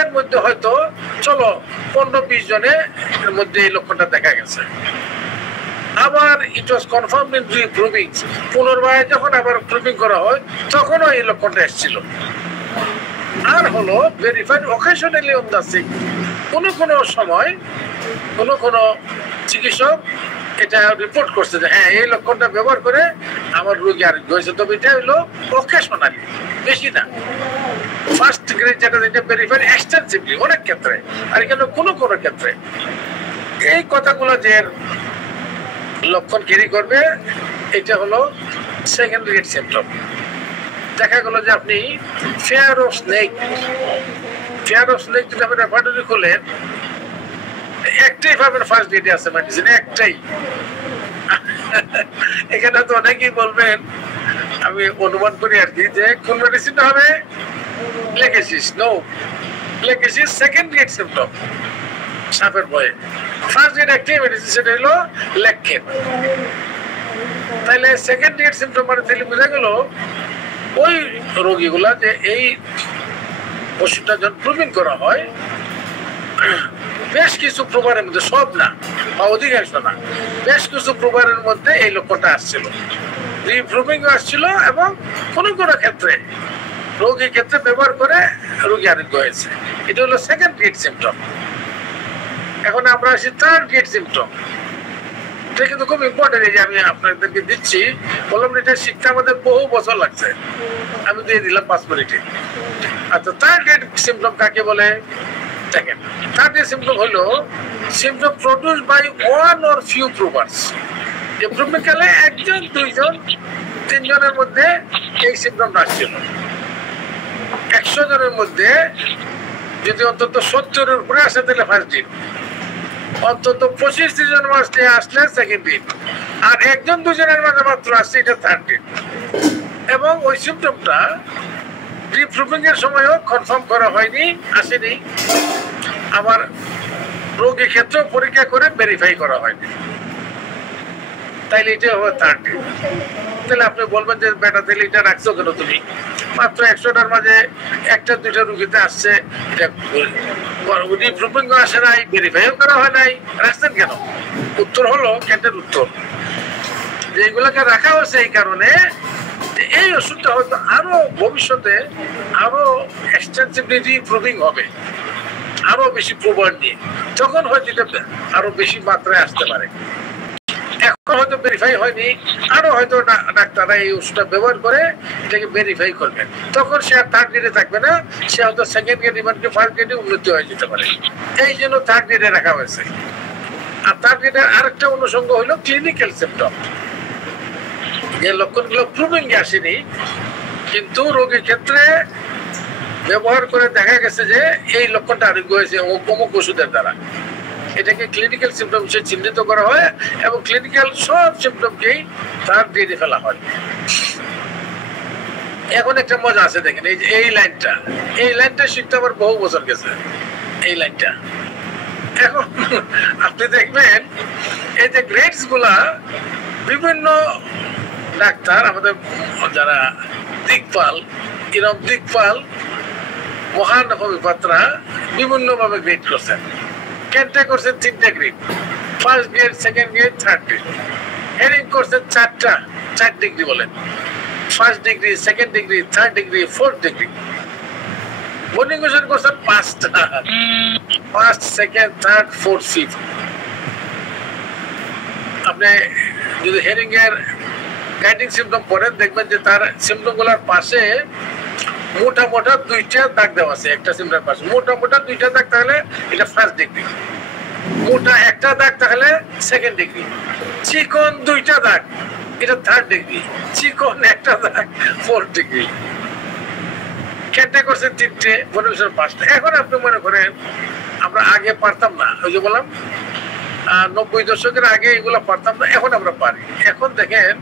এর মধ্যে হয়তো চলো 15-20 জনের মধ্যে এই লক্ষণটা দেখা গেছে। আবার ইট ওয়াজ কনফার্মড ইন রিপ্রুভিং, পুনর্বার যখন আবার প্রুভিং করা হয় তখনও এই লক্ষণটা এসেছিল। আর হলো verified occasionally on the sick, কোনো সময় কোনো চিকিৎসক এটা রিপোর্ট করছে যে হ্যাঁ এই লক্ষণটা ব্যবহার করে আমার রোগী আরোগ্য হয়েছে, তবে এটা হলো অকেশনালি, বেশি না। ফার্স্ট গ্রেড যেটা ভেরিফাইড এক্সটেন্সিভলি অনেক ক্ষেত্রে, আর এখানে কোনো ক্ষেত্রে। এই কথাগুলো যে লক্ষণ ক্যারি করবে এটা হলো সেকেন্ড গ্রেড সিমটম। দেখা গেল যে আপনি ফেয়ার অফ স্নেক যদি আপনি রেপার্টরি খুলেন, একটাই পাবেন ফার্স্ট গ্রেডে আছে মেডিসিন, একটাই। এখানে তো অনেকেই বলবেন, আমি অনুমান করি আর কি, যে কোন মেডিসিনটা হবে lachesis. No, lachesis second grade symptom সাপের ভয়ে। ফার্স্ট গ্রেড একটাই মেডিসিন, সেটা হলো লেককেন। তাইলে সেকেন্ড গ্রেড সিমটম মানে তাহলে বোঝা গেল ওই রোগীগুলা যে এই ওষুধটা যখন প্রুভিং করা হয়, বেশ কিছু প্রবারের মধ্যে, সব না বা অধিকাংশ না, বেশ কিছু প্রবারের মধ্যে এই লক্ষণটা আসছিল, রিপ্রুভিং আসছিল, এবং কোনো ক্ষেত্রে রোগীর ক্ষেত্রে ব্যবহার করে রোগী আরোগ্য হয়েছে। এটা হলো সেকেন্ড গ্রেড সিমটম। এখন আমরা আসি থার্ড গ্রেড সিমটম। এটা কিন্তু খুব ইম্পর্টেন্ট, এই যে আমি আপনাদেরকে দিচ্ছি, বললাম এটা শিখতে আমাদের বহু বছর লাগছে, আমি দিয়ে দিলাম 5 মিনিটে। আচ্ছা, থার্ড গ্রেড সিমটম কাকে বলে? দেখেন, থার্ড গ্রেড সিমটম হলো symptom produced by one or few provers. যে প্রুভিং কালে 1 জন, 2 জন, 3 জনের মধ্যে এই সিমটমটা আসছিল। 100 জনের মধ্যে যদি অন্তত 70-এর উপরে আসে তাহলে ফার্স্ট গ্রেড, অন্তত 25-30 জন মাসে আসলে সেকেন্ড গ্রেড, আর 1-2 জনের মাঝে মাত্র আসছে, এটা থার্ড গ্রেড। এবং ওই সিমটমটা রিপ্রুভিং এর সময়ও কনফার্ম করা হয়নি, আসেনি, আবার রোগীর ক্ষেত্রে পরীক্ষা করে ভেরিফাই করা হয়নি, তাইলে এটা হবে থার্ড গ্রেড। তাহলে আপনি বলবেন যে বেটা তাহলে এটা রাখছো কেন তুমি? মাত্র 100টার মাঝে 1-2টা রোগীতে আসছে, এটা রিপ্রুভিং আসে নাই, ভেরিফাইও করা হয় নাই, রাখছেন কেন? উত্তর হলো ক্যান্টের উত্তর, যে এগুলোকে রাখা হয়েছে এই কারণে এই ওষুধটা হয়তো আরো ভবিষ্যতে আরো এক্সটেন্সিভলি রিপ্রুভিং হবে, আরো বেশি প্রমাণ নিয়ে, তখন হয়তো এটা আরো বেশি মাত্রায় আসতে পারে। এখন হয়তো ভেরিফাই হয়নি, আরো হয়তো ডাক্তাররা এই ওষুধটা ব্যবহার করে এটাকে ভেরিফাই করবেন, তখন সে আর থার্ড গ্রেডে থাকবে না, সে হয়তো সেকেন্ড গ্রেড, এমনকি ফার্স্ট গ্রেডে উন্নতি হয়ে যেতে পারে। এই জন্য থার্ড গ্রেডে রাখা হয়েছে। আর থার্ড গ্রেডের আরেকটা অনুষঙ্গ হলো ক্লিনিক্যাল সিমটম, যে লক্ষণগুলো প্রুভিং আসেনি কিন্তু রোগীর ক্ষেত্রে ব্যবহার করে দেখা গেছে যে এই লক্ষণটা আরোগ্য হয়েছে অমুক ওষুধের দ্বারা। এটাকে ক্লিনিক্যাল সিমটম হিসেবে চিহ্নিত করা হয় এবং ক্লিনিক্যাল সব সিমটমকেই থার্ড গ্রেডে ফেলা হয়। এখন একটা মজা আছে, দেখেন এই লাইনটা শিখতে আমার বহু বছর গেছে। এই লাইনটা এখন আপনি দেখবেন এই যে গ্রেডস গুলা বিভিন্ন ডাক্তার আমাদের যারা দিকপাল, এরকম দিকপাল মহান হোমিওপ্যাথরা বিভিন্নভাবে গ্রেড করছেন। কেন্টে করছেন 3টে grade, first grade, second grade, third grade. Hearing করছেন 4 ডিগ্রি বলেন, first degree, second degree, third degree, fourth degree. বর্নিকেশন করছেন 5টা, first, second, third, fourth, fifth. আপনি যদি হেরিং এর গাইডিং সিমটম পড়েন দেখবেন যে তার সিমটম গুলার পাশে মোটা মোটা 2টা দাগ দেওয়া আছে। একটা সিমটমের পাশে মোটা মোটা 2টা দাগ তাহলে এটা ফার্স্ট ডিগ্রি, মোটা একটা দাগ তাহলে সেকেন্ড ডিগ্রি, চিকন 2টা দাগ এটা থার্ড ডিগ্রি, চিকন একটা দাগ ফোর্থ ডিগ্রি। কেটে করছে 3টে, বর্নিকেশন 5টা। এখন আপনি মনে করেন আমরা আগে পারতাম না, ওই যে বললাম 90 দশকের আগে এগুলো পারতাম না, এখন আমরা পারি। এখন দেখেন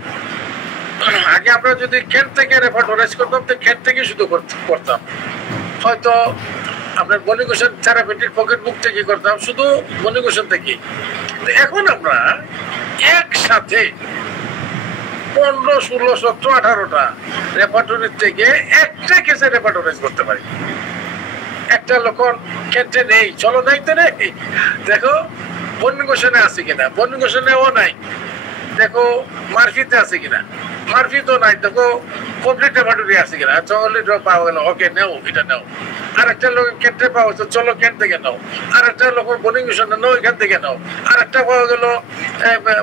আগে আমরা যদি কেন্ট থেকে রেফারেন্স করতাম তো কেন্ট থেকে শুধু করতাম, হয়তো আপনার বর্নিকেশন থেরাপিউটিক পকেট বুক থেকে করতাম, শুধু বর্নিকেশন থেকে। এখন আমরা একসাথে 15, 16, 17, 18টা রেপার্টরি থেকে একটা কেসে রেপার্টরাইজ করতে পারি। একটা লক্ষণ কেন্টে নেই, চলো দায়িত্ব নেই, দেখো বর্নিকেশনে আছে কিনা, বর্নিকেশনেও নাই, দেখো মার্ফিতে আছে কিনা, মার্ফি তো নাই, দেখো কমপ্লিট রেপার্টরি আছে কিনা, চলে পাওয়া গেল, ওকে নেও, এটা নেও। আর একটা লোক কেন্টে পাওয়া গেছে, চলো কেন্ট থেকে নাও। আর একটা লোক বর্নিকেশনে নাও, এখান থেকে নাও। আর একটা পাওয়া গেল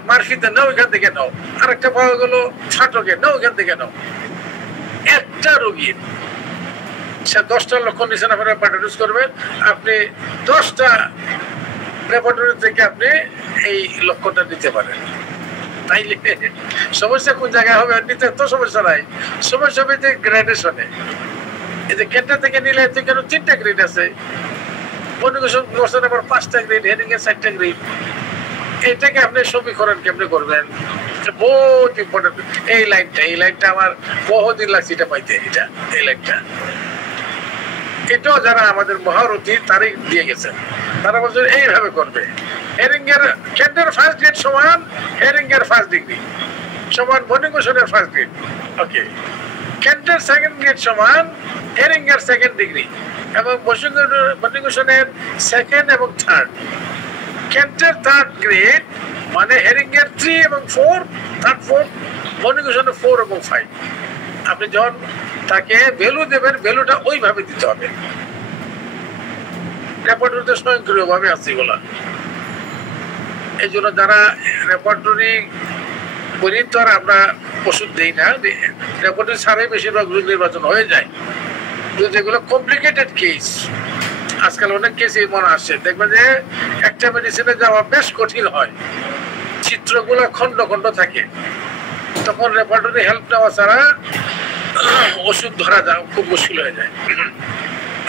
মার্ফিতে নাও, এখান থেকে নাও। আর একটা পাওয়া গেল ছাটকে নাও, এখান থেকে নাও। একটা রোগীর সে 10টা লক্ষণ নিচে আপনি রেপার্টরিজ করবেন, আপনি 10টা রেপার্টরি থেকে আপনি এই লক্ষণটা নিতে পারেন। তাইলে সমস্যা কোন জায়গায় হবে নিতে তো সমস্যা নাই, সমস্যা হবে যে গ্রেডেশনে। এই যে কেন্টা থেকে নিলে কেন 3টা গ্রেড আছে, বর্নিকেশন করছেন আবার 5টা গ্রেড, হেডিং এর 4টা গ্রেড। এইটাকে আপনি সমীকরণ কেমনে করবেন বহুত ইম্পর্টেন্ট। এই লাইনটা আমার বহুদিন লাগছে এটা পাইতে, এই লাইনটা এটাও যারা আমাদের মহারথী তারিখ দিয়ে গেছেন, তারা বলছেন এইভাবে করবে। হেরিং এর কেন্টের ফার্স্ট গ্রেড সমান হেরিং এর ফার্স্ট ডিগ্রি সমান বর্নিকেশনের ফার্স্ট গ্রেড, ওকে। কেন্টের সেকেন্ড গ্রেড সমান হেরিং এর সেকেন্ড ডিগ্রি এবং বর্নিকেশনের সেকেন্ড এবং থার্ড। কেন্টের থার্ড গ্রেড মানে হেরিং এর 3 এবং 4, থার্ড 4, বর্নিকেশনের 4 এবং 5। আপনি যখন তাকে ভ্যালু দেবেন, ভ্যালুটা ওইভাবে দিতে হবে। রেপার্টরিতে স্বয়ংক্রিয় ভাবে আছে এগুলা। এই জন্য যারা রেপার্টরি করি তো আর আমরা ওষুধ দিই না, রেপার্টরি ছাড়াই বেশিরভাগ রোগ নির্বাচন হয়ে যায়। যেগুলো কমপ্লিকেটেড কেস, আজকাল অনেক কেস মনে আসছে, দেখবেন যে একটা মেডিসিনে যাওয়া বেশ কঠিন হয়, চিত্রগুলো খন্ড খন্ড থাকে, তখন রেপার্টরি হেল্প নেওয়া ছাড়া ওষুধ ধরা যাওয়া খুব মুশকিল হয়ে যায়।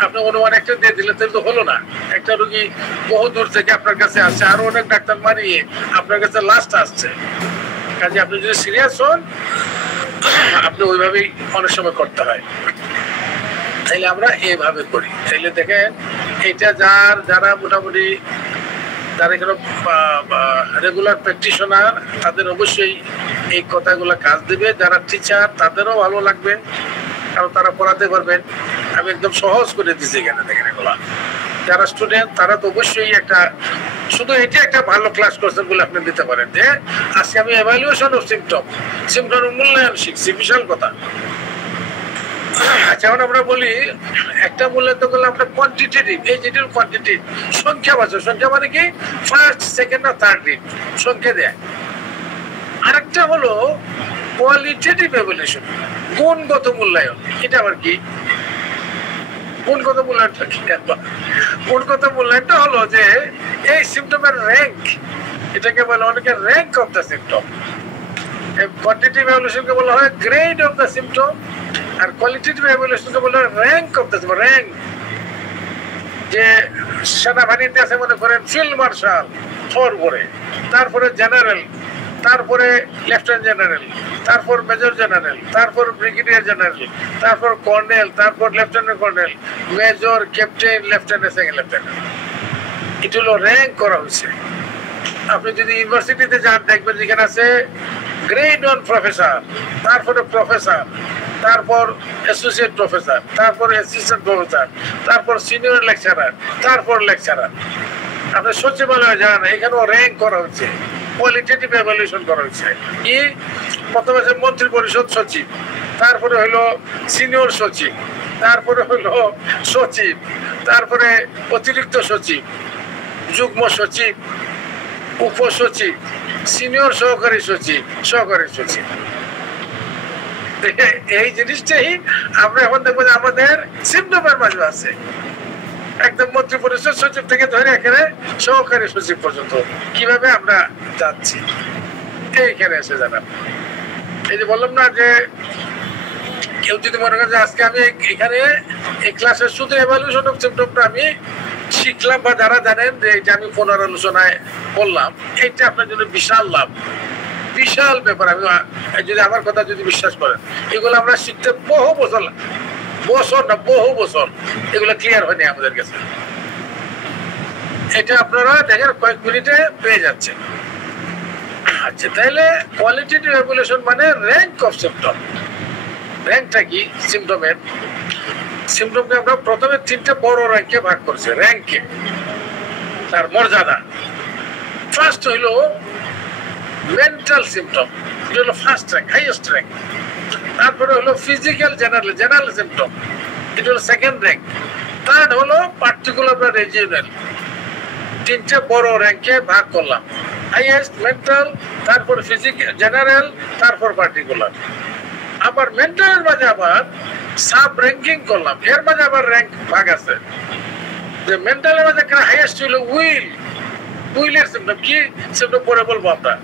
আপনি অনুমান একটা দিয়ে দিলে তো হলো না। একটা রোগী বহু দূর থেকে আপনার কাছে আসছে, আরো অনেক ডাক্তার মারিয়ে আপনার কাছে লাস্ট আসছে। কাজে আপনি যদি সিরিয়াস হন, আপনি ওইভাবেই অনেক সময় করতে হয়। তাইলে আমরা এইভাবে করি। তাইলে দেখেন এটা যারা মোটামুটি যারা এখানে রেগুলার প্র্যাকটিশনার তাদের অবশ্যই এই কথাগুলো কাজ দেবে। যারা টিচার তাদেরও ভালো লাগবে, কারণ তারা পড়াতে পারবেন। আমি একদম সহজ করে দিচ্ছি এখানে, দেখেন এগুলা। যারা স্টুডেন্ট তারা তো অবশ্যই একটা শুধু এটা একটা ভালো ক্লাস করছেন বলে আপনি দিতে পারেন যে আজকে আমি এভালুয়েশন অফ সিমটম মূল্যায়ন শিখছি, বিশাল কথা। আচ্ছা, এখন আমরা বলি একটা মূল্যায়ন করলে আমরা কোয়ান্টিটেটিভ, এই যেটা কোয়ান্টিটি সংখ্যাবাচক, সংখ্যা মানে কি ফার্স্ট, সেকেন্ড আর থার্ড ডিট সংখ্যা দেয়। আরেকটা হলো কোয়ালিটেটিভ এভালুয়েশন, গুণগত মূল্যায়ন। এটা আবার কি গুণগত মূল্যায়নটা কি? গুণগত মূল্যায়নটা হলো যে এই সিমটমের র্যাঙ্ক, এটাকে বলে অনেকে rank of the symptom. Quantitative এভালুয়েশনকে বলা হয় গ্রেড অফ দ্য সিমটম, আর কোয়ালিটেটিভ এভালুয়েশনকে বলা হয় rank of the symptom. Rank যে সেনাবাহিনীতে আছে মনে করেন ফিল্ড মার্শাল 4 করে, তারপরে জেনারেল, তারপরে লেফটেন্যান্ট জেনারেল, তারপর মেজর জেনারেল, তারপর ব্রিগেডিয়ার জেনারেল, তারপর কর্নেল, তারপর lieutenant colonel, major, captain, lieutenant, second lieutenant. এটা হলো র্যাঙ্ক করা হয়েছে। আপনি যদি ইউনিভার্সিটিতে যান দেখবেন যেখানে আছে গ্রেড 1 প্রফেসর, তারপরে প্রফেসর, তারপর অ্যাসোসিয়েট প্রফেসর, তারপর অ্যাসিস্ট্যান্ট প্রফেসর, তারপর সিনিয়র লেকচারার, তারপর লেকচারার। আপনি সচিবালয়ে যান, এখানেও র্যাঙ্ক করা হচ্ছে, কোয়ালিটেটিভ এভালুয়েশন করা হচ্ছে। কি প্রথমে আছে মন্ত্রী পরিষদ সচিব, তারপরে হলো সিনিয়র সচিব, তারপরে হলো সচিব, তারপরে অতিরিক্ত সচিব, যুগ্ম সচিব, উপসচিব, সিনিয়র সহকারী সচিব, সহকারী সচিব। এই জিনিসটাই আমরা এখন দেখবো যে আমাদের সিমটমের মাঝে আছে, একদম মন্ত্রী পরিষদ সচিব থেকে ধরে এখানে সহকারী সচিব পর্যন্ত কিভাবে আমরা যাচ্ছি এইখানে এসে জানাব। এই যে বললাম না যে কেউ যদি মনে করে যে আজকে আমি এখানে এই ক্লাসের শুধু এভালুয়েশন অফ সিমটমটা আমি শিখলাম, বা যারা জানেন যে এটা আমি পুনরালোচনায় করলাম, এইটা আপনার জন্য বিশাল লাভ, বিশাল ব্যাপার। আমি যদি আমার কথা যদি বিশ্বাস করেন, এগুলো আমরা শিখতে বহু বছর এগুলো ক্লিয়ার হয়নি আমাদের কাছে। এটা আপনারা দেখেন কয়েক মিনিটে পেয়ে যাচ্ছেন। আচ্ছা, তাহলে কোয়ালিটেটিভ এভালুয়েশন মানে র্যাঙ্ক অফ সিমটম। র্যাঙ্কটা কি সিমটমের? সিমটমকে আমরা প্রথমে 3টে বড় র্যাঙ্কে ভাগ করছি। র্যাঙ্কে তার মর্যাদা, ফার্স্ট হইল মেন্টাল সিমটম, এটা হলো ফার্স্ট র্যাঙ্ক, হাইয়েস্ট র্যাঙ্ক। তারপরে হলো ফিজিক্যাল জেনারেল সিমটম, এটা হলো সেকেন্ড র্যাঙ্ক। থার্ড হলো পার্টিকুলার বা রিজিওনাল। 3টে বড় র্যাঙ্কে ভাগ করলাম, হাইয়েস্ট, মেন্টাল, তারপর ফিজিক্যাল জেনারেল, তারপর পার্টিকুলার। আবার মেন্টালের মাঝে আবার সাব র্যাঙ্কিং করলাম, এর মাঝে আবার র্যাঙ্ক ভাগ আছে। যে মেন্টালের মাঝে হাইয়েস্ট হলো উইলের সিমটম, কি সিমটম পরে বলবো আমরা।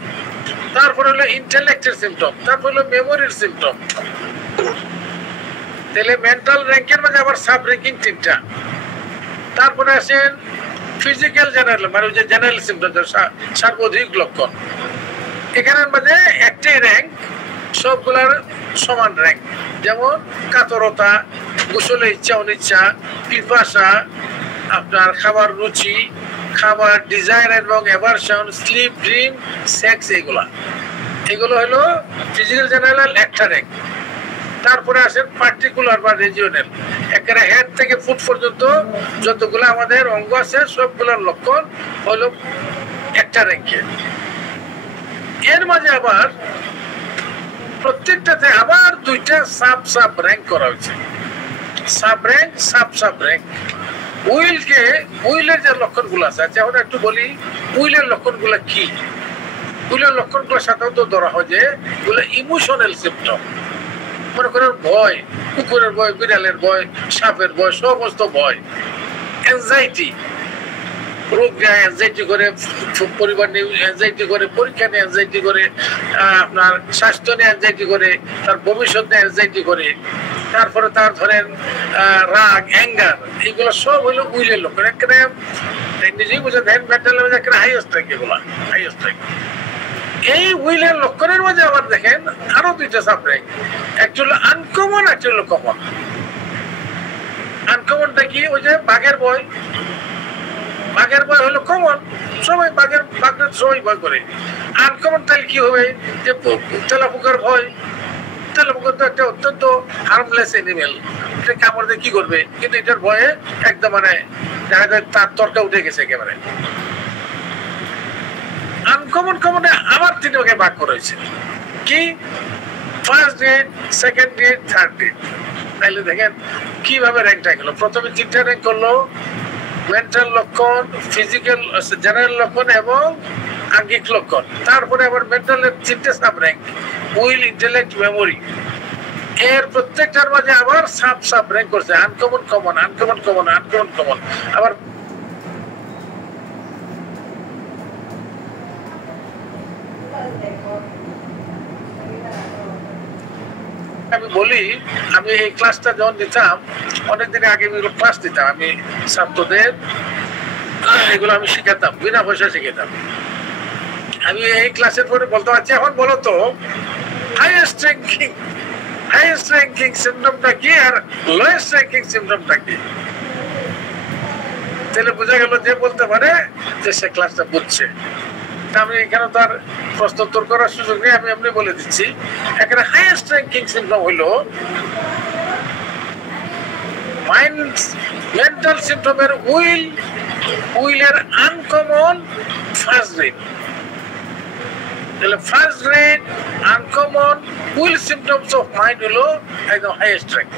তারপরে হলো ইন্টেলেক্টের সিমটম, তারপর হলো মেমোরির সিমটম। তাহলে মেন্টাল র্যাঙ্কের মাঝে আবার সাব র্যাঙ্কিং 3টা। তারপরে আসেন ফিজিক্যাল জেনারেল, মানে যে জেনারেল সিমটম, সার্বধিক লক্ষণ। এখানের মাঝে একটাই র্যাঙ্ক, সবগুলার সমান র্যাঙ্ক। যেমন কাতরতা, গোসলে ইচ্ছা অনিচ্ছা, পিপাসা, আপনার খাবার রুচি, খাবার ডিজায়ার এবং অ্যাভারশন, স্লিপ, ড্রিম, সেক্স, এগুলো হলো ফিজিক্যাল জেনারেল একটা র্যাঙ্ক। তারপরে আসেন পার্টিকুলার বা রিজিওনাল, একেবারে হেড থেকে ফুট পর্যন্ত যতগুলো আমাদের অঙ্গ আছে সবগুলোর লক্ষণ হলো একটা র্যাঙ্কে। এর মাঝে আবার প্রত্যেকটাতে আবার 2টা সাব র্যাঙ্ক করা হয়েছে। সাব র্যাঙ্ক উইলের যে লক্ষণগুলো আছে। আচ্ছা, এখন একটু বলি উইলের লক্ষণগুলো কি। উইলের লক্ষণগুলো সাধারণত ধরা হয় যে এগুলো ইমোশনাল সিমটম। মনে করেন ভয়, কুকুরের ভয়, বিড়ালের ভয়, সাপের ভয়, সমস্ত ভয়। অ্যাংজাইটি, রোগ নিয়ে অ্যাংজাইটি করে, পরিবার নিয়ে অ্যাংজাইটি করে, পরীক্ষা নিয়ে অ্যাংজাইটি করে, আপনার স্বাস্থ্য নিয়ে অ্যাংজাইটি করে, তার ভবিষ্যৎ নিয়ে অ্যাংজাইটি করে। তারপরে তার ধরেন রাগ, অ্যাঙ্গার, এগুলো সব হলো উইলের লক্ষণ। এখানে নিজেই বুঝে দেন মেন্টালের মধ্যে একটা হাইয়েস্ট র্যাঙ্ক, এগুলো হাইয়েস্ট র্যাঙ্ক। এই উইলের লক্ষণের মাঝে আবার দেখেন আরো 2টা সাব র্যাঙ্ক, একটা হলো আনকমন, একটা হলো কমন। আনকমনটা কি? ওই যে বাঘের ভয় হলো কমন, সবাই বাঘের সবাই ভয় করে। আনকমন তাহলে কি হবে? যে তেলাপোকার ভয়। তেলাপোকা তো একটা অত্যন্ত হার্মলেস এনিমেল, এটা কামড় দিয়ে কি করবে, কিন্তু এটার ভয়ে একদম মানে দেখা যায় তার তর্কা উঠে গেছে একেবারে। আনকমন কমনে আবার 3 ভাগে ভাগ করা হয়েছে। কি? First grade, second grade, third grade. তাহলে দেখেন কিভাবে র্যাঙ্কটা গেল। প্রথমে 3টা র্যাঙ্ক করলো, মেন্টাল লক্ষণ, ফিজিক্যাল জেনারেল লক্ষণ এবং আঙ্গিক লক্ষণ। তারপরে আবার মেন্টালের 3টে sub rank, will, intellect, memory. এর প্রত্যেকটার মাঝে আবার সাব র্যাঙ্ক করছে, uncommon, common, uncommon, common, uncommon, common. আবার আমি বলি, আমি এই ক্লাসটা যখন দিতাম, অনেকদিন আগে ক্লাস দিতাম আমি ছাত্রদের, এগুলো আমি শিখাতাম, বিনা পয়সা শিখাতাম। আমি এই ক্লাসের পরে বলতে পারছি, এখন বলো তো হাইয়েস্ট র্যাঙ্কিং সিমটমটা কি আর লোয়েস্ট র্যাঙ্কিং সিমটমটা কি? তাহলে বোঝা গেল যে বলতে পারে যে সে ক্লাসটা বুঝছে। আমি এখানে তো আর প্রশ্নোত্তর করার সুযোগ নেই, আমি এমনি বলে দিচ্ছি। এখানে হাইয়েস্ট র্যাঙ্কিং সিম্পটম হলো মাইন্ড মেন্টাল সিম্পটমের উইলের আনকমন ফার্স্ট রেট। তাহলে first rate uncommon will symptoms of mind হলো একদম highest rank.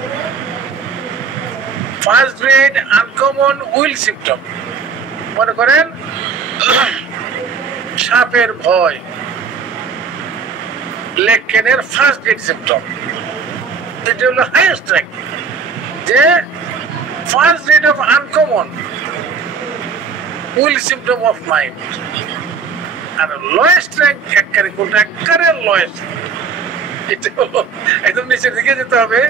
First rate uncommon will symptom, মনে করেন সাপের ভয়, লেগ কেনের ফার্স্ট রেট সিম্পটম, এটা হলো হাইয়েস্ট র্যাঙ্ক। যে first rate of uncommon will symptom of mind. আর লোয়েস্ট র্যাঙ্ক একবারে কোনটা, একবারে লোয়েস্ট, এটা হলো একদম নিচের দিকে যেতে হবে।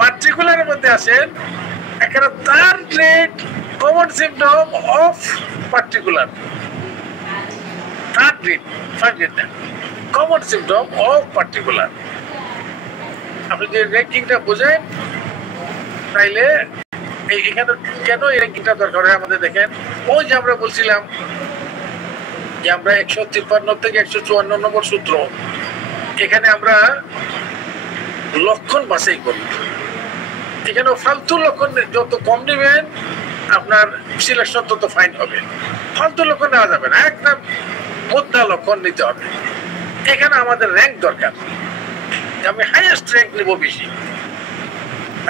পার্টিকুলারের মধ্যে আসেন, এখানে third rate common symptom of particular, third rate, first rate না, কমন সিম্পটম অফ পার্টিকুলার। আপনি যে র্যাঙ্কিংটা বোঝেন, তাইলে এখানে কেন এই র্যাঙ্কিংটা দরকার হয় আমাদের দেখেন। ওই যে আমরা বলছিলাম যে আমরা 153 থেকে 154 নম্বর সূত্র, এখানে আমরা লক্ষণ বাছাই করি। এখানে ফালতু লক্ষণ যত কম নেবেন আপনার সিলেকশন তত ফাইন হবে। ফালতু লক্ষণ নেওয়া যাবে না, একটা মুদ্রা লক্ষণ নিতে হবে। এখানে আমাদের র্যাঙ্ক দরকার, আমি হাইয়েস্ট র্যাঙ্ক নেব বেশি।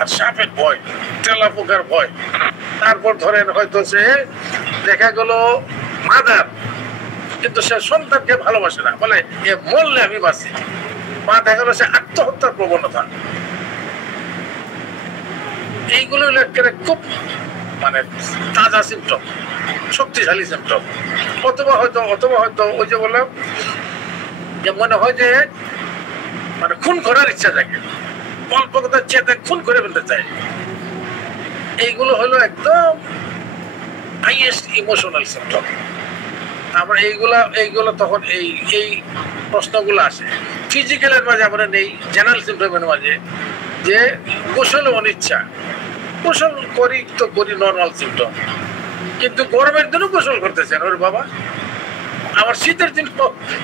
আর সাপের ভয়, তেলা পোকার ভয়, তারপর ধরেন হয়তো সে দেখা গেল মাদার, কিন্তু সে সন্তানকে ভালোবাসে না, বলে এ মরলে আমি বাঁচি। মা দেখা গেল সে আত্মহত্যার প্রবণতা। এইগুলো খুব মানে তাজা সিমটম, শক্তিশালী সিমটম। অথবা হয়তো ওই যে বললাম যে মনে হয় যে মানে খুন করার ইচ্ছা জাগে, অল্প কথা চেতে খুন করে ফেলতে চায়। এইগুলো হলো একদম হাইয়েস্ট ইমোশনাল সিমটম। আমরা এইগুলো তখন এই প্রশ্নগুলো আসে। ফিজিক্যালের মাঝে আমরা নেই, জেনারেল সিমটমের মাঝে যে গোসল অনিচ্ছা, গোসল করি তো করি নর্মাল সিমটম, কিন্তু গরমের দিনও গোসল করতেছেন ওর বাবা। আবার শীতের দিন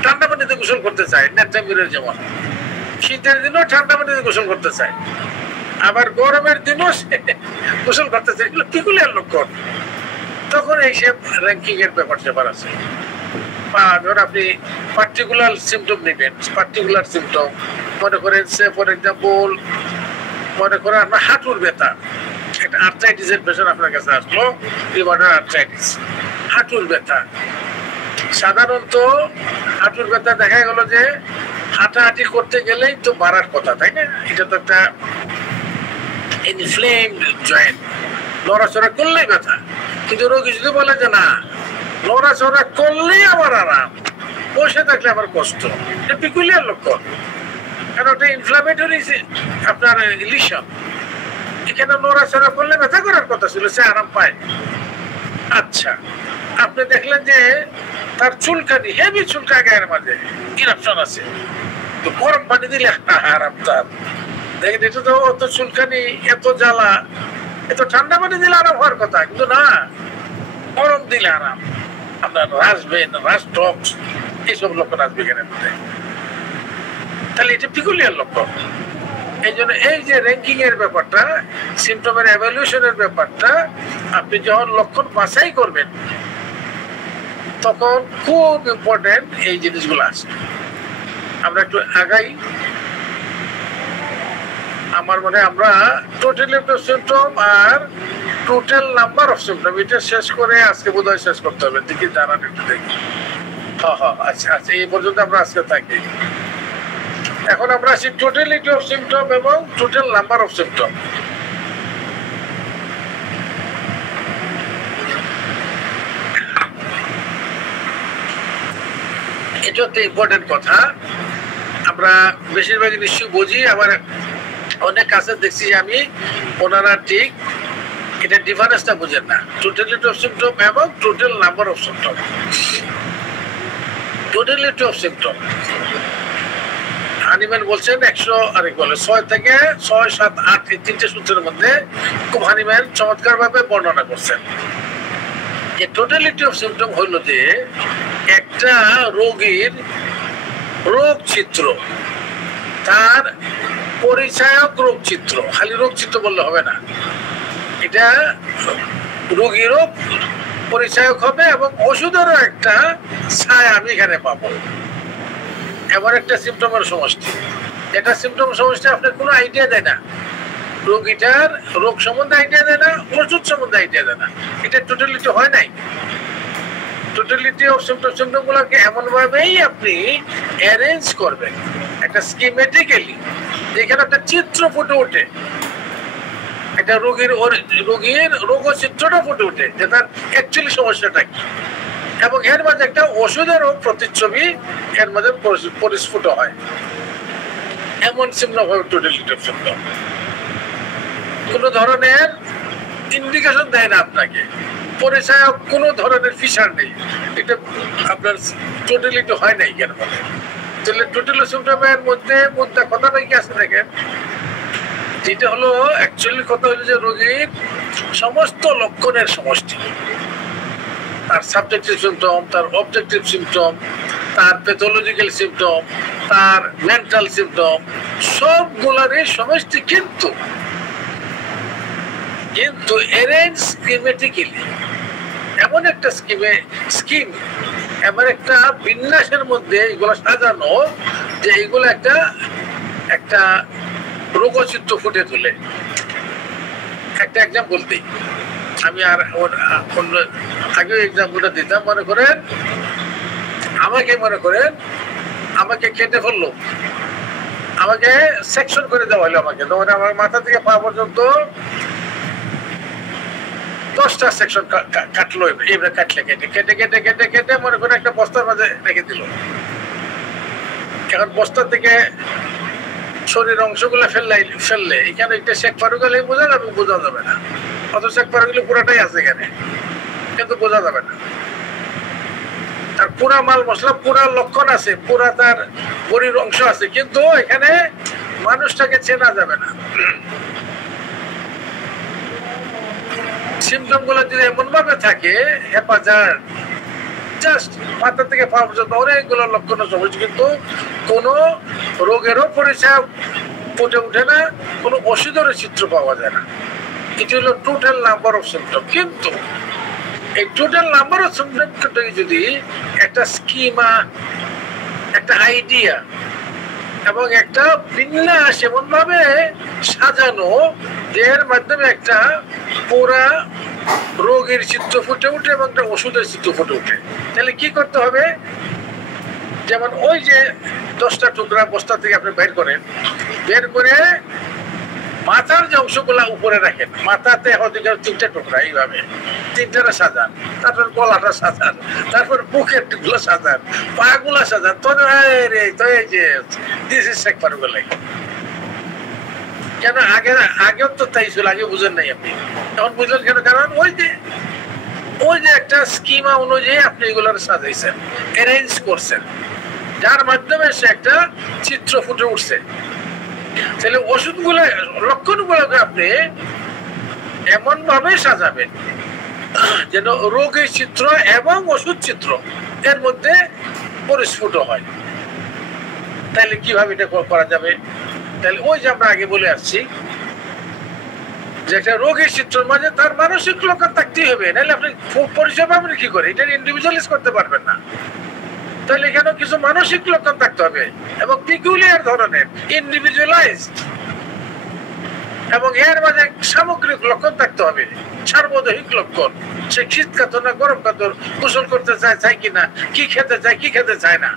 ঠান্ডা পানিতে গোসল করতে চায়, নেট্রামিরের যেমন শীতের দিনও ঠান্ডা পানিতে গোসল করতে চায়, আবার গরমের দিনও গোসল করতে চায়। এগুলো পিকুলিয়ার লক্ষণ। তখন এই সব র্যাঙ্কিং এর ব্যাপার আছে। বা ধর আপনি পার্টিকুলার সিমটম নেবেন, পার্টিকুলার সিমটম মনে করেন সে ফর এক্সাম্পল মনে করেন আপনার হাঁটুর ব্যথা, একটা আর্থ্রাইটিসের পেশেন্ট আপনার কাছে আসলো, রিউমাটয়েড আর্থ্রাইটিস, হাঁটুর ব্যথা। সাধারণত হাঁটুর ব্যথা দেখা গেল যে হাঁটাহাঁটি করতে গেলেই তো বাড়ার কথা, তাই না? এটা তো একটা ইনফ্লেমড জয়েন্ট, নড়াচড়া করলেই ব্যথা। কিন্তু রোগী যদি বলে যে না, নড়াচড়া করলেই আমার আরাম, বসে থাকলে আমার কষ্ট, এটা পিকুলিয়ার লক্ষণ। কারণ ওটা ইনফ্লামেটরি আপনার ইলিশন। এখানে নড়াচড়া করলে ব্যথা করার কথা ছিল, সে আরাম পায়। আচ্ছা, আপনি দেখলেন যে তার চুলকানি, হেভি চুলকা গায়ের মাঝে, ইরাপশন আছে, তো গরম পানি দিলে আরাম তার। দেখেন এটা তো অত চুলকানি, এত জ্বালা, এত ঠান্ডা পানি দিলে আরাম হওয়ার কথা, কিন্তু না, গরম দিলে আরাম। আপনার রাসবেন, রাসটক্স, এইসব লক্ষণ আসবে এখানে মধ্যে। তাহলে এটা পিকুলিয়ার লক্ষণ। এই জন্য এই যে র্যাঙ্কিং এর ব্যাপারটা, সিমটমের এভালুয়েশনের ব্যাপারটা, আপনি যখন লক্ষণ বাছাই করবেন তখন খুব ইম্পর্টেন্ট এই জিনিসগুলো আছে। আমরা একটু আগাই। আমার মনে আমরা টোটাল সিমটম আর টোটাল নাম্বার অফ সিমটম এটা শেষ করে আজকে বোধহয় শেষ করতে হবে। দেখি জানান একটু দেখি। হ্যাঁ, আচ্ছা, এই পর্যন্ত আমরা আজকে থাকি। এখন আমরা আসি টোটালিটি অফ সিমটম এবং টোটাল নাম্বার অফ সিমটম। এটা হচ্ছে ইম্পর্টেন্ট কথা। আমরা বেশিরভাগই নিশ্চয়ই বুঝি, আবার অনেক কাছে দেখছি যে আমি ওনারা ঠিক এটা ডিফারেন্সটা বুঝেন না। টোটালিটি অফ সিমটম এবং total number of symptom. Totality of symptom Hahnemann বলছেন 100, আরেক বলে 6 থেকে 6, 7, 8 এই তিনটে সূত্রের মধ্যে খুব হানিম্যান চমৎকার ভাবে বর্ণনা করছেন। যে টোটালিটি অফ সিমটম হইল যে একটা রোগীর রোগ চিত্র, তার পরিচায়ক রোগ চিত্র, খালি রোগ চিত্র বললে হবে না, এটা রোগীরও পরিচায়ক হবে এবং ওষুধেরও একটা ছায়া আমি এখানে পাবো। এমন একটা সিমটমের সমষ্টি, এটা সিমটম সমষ্টি আপনার কোনো আইডিয়া দেয় না, রোগীটার রোগ সম্বন্ধে আইডিয়া দেয় না, ওষুধ সম্বন্ধে আইডিয়া দেয় না, এটা টোটালিটি হয় নাই। টোটালিটি অফ সিমটম গুলোকে এমন ভাবেই আপনি অ্যারেঞ্জ করবেন একটা স্কিমেটিক্যালি, যেখানে একটা চিত্র ফুটে ওঠে, একটা রোগীর রোগ চিত্রটা ফুটে ওঠে যে তার অ্যাকচুয়ালি সমস্যাটা কি, এবং এর মাঝে একটা ওষুধেরও প্রতিচ্ছবি এর মাঝে পরিস্ফুট হয়। এমন সিমটম হবে টোটালিটি অফ সিমটম। কোনো ধরনের ইন্ডিকেশন দেয় না আপনাকে, পরিচয় কোনো ধরনের ফিচার নেই, এটা আপনার টোটালিটি হয় নাই কেন বলে। তাহলে টোটাল সিমটমের মধ্যে মুদ্রা কথাটা কি আছে দেখেন, যেটা হলো অ্যাকচুয়ালি কথা হলো যে রোগীর সমস্ত লক্ষণের সমষ্টি, তার সাবজেক্টিভ সিমটম, তার অবজেক্টিভ সিমটম, তার প্যাথোলজিক্যাল সিমটম, তার মেন্টাল সিমটম, সবগুলোরই সমষ্টি। কিন্তু অ্যারেঞ্জ স্কিমেটিক্যালি, এমন একটা স্কিম এমন একটা বিন্যাসের মধ্যে এগুলো সাজানো যে এগুলো একটা রোগচিত্র ফুটে তোলে। একটা এক্সাম্পল দিই, আমি আর আগেও এক্সাম্পলটা দিতাম। মনে করেন আমাকে কেটে ফেললো, আমাকে সেকশন করে দেওয়া হলো, আমাকে তখন আমার মাথা থেকে পা পর্যন্ত 10টা সেকশন কাটলো, এইভাবে কেটে মনে করে একটা বস্তার মাঝে রেখে দিল। এখন বস্তা থেকে শরীর অংশগুলো ফেললে এখানে একটা শেখ পারু গেলে বোঝা যাবে না, অত শেখ পারু গেলে পুরাটাই আছে এখানে, কিন্তু বোঝা যাবে না। তার পুরা মাল মশলা, পুরা লক্ষণ আছে, পুরা তার বড়ির অংশ আছে, কিন্তু এখানে মানুষটাকে চেনা যাবে না। সিমটম গুলো যদি এমন ভাবে থাকে হেফাজত, জাস্ট মাথা থেকে পা পর্যন্ত অনেকগুলো লক্ষণ সমস্যা, কিন্তু কোন রোগেরও পরিচয় ফুটে উঠে না, কোনো ওষুধেরও চিত্র পাওয়া যায় না। এটি হলো টোটাল নাম্বার অফ সিমটম। কিন্তু এই টোটাল নাম্বার অফ সিমটম যদি একটা স্কিমা, একটা আইডিয়া এবং একটা বিন্যাস এমন ভাবে সাজানো, এর মাধ্যমে একটা পুরা রোগের চিত্র ফুটে উঠে এবং একটা ওষুধের চিত্র ফুটে উঠে, তাহলে কি করতে হবে? যেমন ওই যে 10টা টুকরা বস্তা থেকে আপনি বের করে মাথার যে অংশগুলা উপরে রাখেন, মাথাতে হয়তো 3টা টুকরা, এইভাবে 3টারে সাজান, তারপর গলাটা সাজান, তারপর বুকের গুলো সাজান, পা গুলা সাজান, তো এই যে দিস ইজ শেখ পারু গেলে কেন? আগেও তো তাই ছিল, আগে বুঝেন নাই আপনি, এখন বুঝলেন কেন? কারণ ওই যে একটা স্কিমা অনুযায়ী আপনি এগুলোর সাজাইছেন, অ্যারেঞ্জ করছেন, যার মাধ্যমে সে একটা চিত্র ফুটে উঠছে। তাহলে ওষুধগুলো, লক্ষণগুলোকে আপনি এমন ভাবে সাজাবেন যেন রোগের চিত্র এবং ওষুধ চিত্র এর মধ্যে পরিস্ফুট হয়। তাহলে কিভাবে এটা করা যাবে? তাহলে ওই যে আমরা আগে বলে আসছি যে একটা রোগের চিত্রের মাঝে তার মানসিক লক্ষণ থাকতেই হবে, নাহলে আপনি পরিচয় পাবেন কি করে? এটা ইন্ডিভিজুয়ালাইজ করতে পারবেন না। তাহলে এখানেও কিছু মানসিক লক্ষণ থাকতে হবে এবং পিকুলিয়ার ধরনের, ইন্ডিভিজুয়ালাইজড, এবং এর মাঝে সামগ্রিক লক্ষণ থাকতে হবে, সার্বদৈহিক লক্ষণ। সে শীত কাতর না গরম কাতর, গোসল করতে চায় কিনা, কি খেতে চায় না,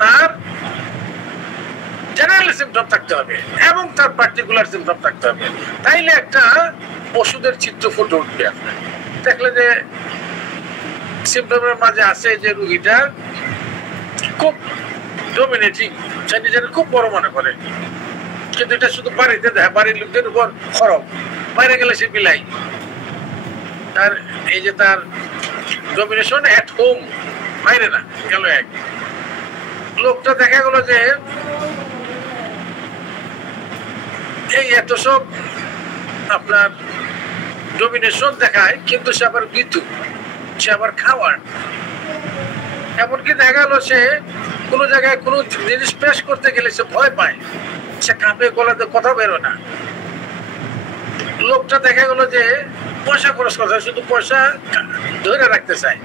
তার জেনারেল সিমটম থাকতে হবে এবং তার পার্টিকুলার সিমটম থাকতে হবে। তাইলে একটা ওষুধের চিত্র ফুটে উঠবে। আপনার দেখলে যে সিমটমের মাঝে আছে যে রোগীটা খুব ডমিনেটিং, সে নিজের খুব বড় মনে করে, কিন্তু এটা শুধু বাড়িতে দেয়, বাড়ির লোকদের উপর খরচ, বাইরে গেলে সে বিলাই। তার এই যে তার ডমিনেশন এট হোম, বাইরে না গেল এক লোকটা দেখা গেল যে এই এত সব আপনার ডমিনেশন দেখায়, কিন্তু সে আবার বিতু, সে আবার খাওয়ার, এমনকি দেখা গেল সে কোনো জায়গায় কোনো জিনিস পেশ করতে গেলে সে ভয় পায়, সে কাঁপে, গলাতে কথা বেরো না। লোকটা দেখা গেল যে পয়সা খরচ করতে, শুধু পয়সা ধরে রাখতে চায়,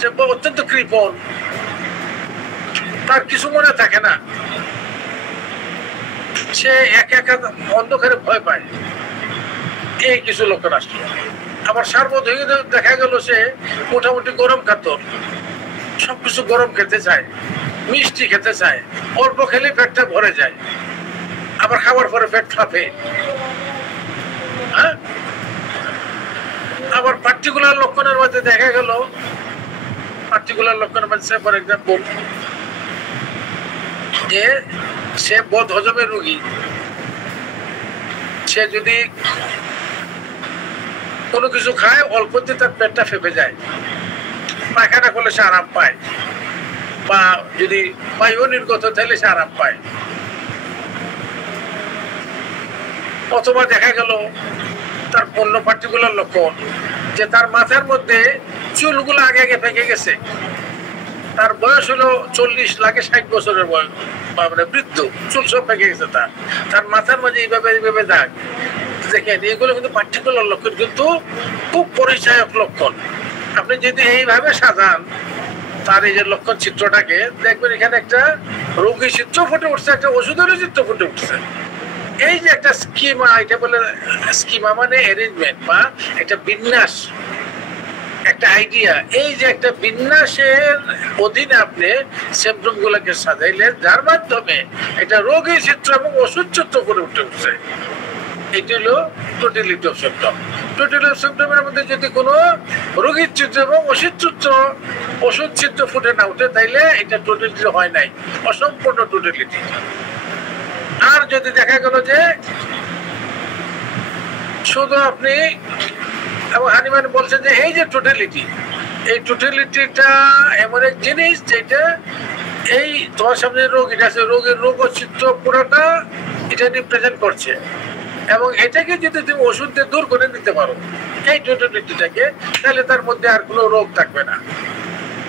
যে অত্যন্ত কৃপণ, তার কিছু মনে থাকে না, সে একা একা অন্ধকারে ভয় পায়। এই কিছু লোকের আসলো। আবার সার্বধর্মী দেখা গেল সে মোটামুটি গরম কাতর, সবকিছু গরম খেতে চায়, মিষ্টি খেতে চায়, অল্প খেলে পেটটা ভরে যায়, আবার খাবার পরে পেট ফাঁপে। হ্যাঁ, আবার পার্টিকুলার লক্ষণের মধ্যে দেখা গেল, পার্টিকুলার লক্ষণের মধ্যে ফর এক্সাম্পল যে সে বদ হজমের রোগী, সে যদি কোনো কিছু খায় অল্পতে তার পেটটা ফেপে যায়, পায়খানা করলে সে আরাম পায়, বা যদি বায়ু নির্গত তাহলে সে আরাম পায়। অথবা দেখা গেল তার অন্য পার্টিকুলার লক্ষণ যে তার মাথার মধ্যে চুলগুলো আগে আগে পেকে গেছে, তার বয়স হলো 40, লাগে 60 বছরের বয়স, মানে বৃদ্ধ, চুল সব পেকে গেছে, তার মাথার মাঝে এইভাবে দাগ। দেখেন, এগুলো কিন্তু পার্টিকুলার লক্ষণ, কিন্তু খুব পরিচয়ক লক্ষণ। আপনি যদি এইভাবে সাজান তার এই যে লক্ষণ চিত্রটাকে, দেখবেন এখানে একটা রোগী চিত্র ফুটে উঠছে, একটা ওষুধেরও চিত্র ফুটে উঠছে। এই যে একটা স্কিমা, এটা বলে স্কিমা মানে অ্যারেঞ্জমেন্ট বা একটা বিন্যাস, একটা আইডিয়া। এই যে একটা বিন্যাসের অধীনে আপনি সিম্পটম গুলাকে সাজাইলেন, যার মাধ্যমে এটা রোগী চিত্র এবং ওষুধ চিত্র করে উঠে উঠছে। এটি হলো totality of symptom. Totality of সিম্পটমের মধ্যে যদি কোনো রোগীর চিত্র এবং ওষুধ চিত্র ফুটে না উঠে, তাইলে এটা টোটালিটি হয় নাই, অসম্পূর্ণ টোটালিটি। আর যদি দেখা গেল যে শুধু আপনি, এবং হানিমান বলছেন যে এই যে টোটালিটি, এই টোটালিটিটা এমন এক জিনিস যেটা এই তোমার সামনে রোগীটা আছে, রোগের রোগ ও চিত্র পুরোটা এটা রিপ্রেজেন্ট করছে, এবং এটাকে যদি তুমি ওষুধ দিয়ে দূর করে দিতে পারো এই টোটালিটিটাকে, তাহলে তার মধ্যে আর কোনো রোগ থাকবে না।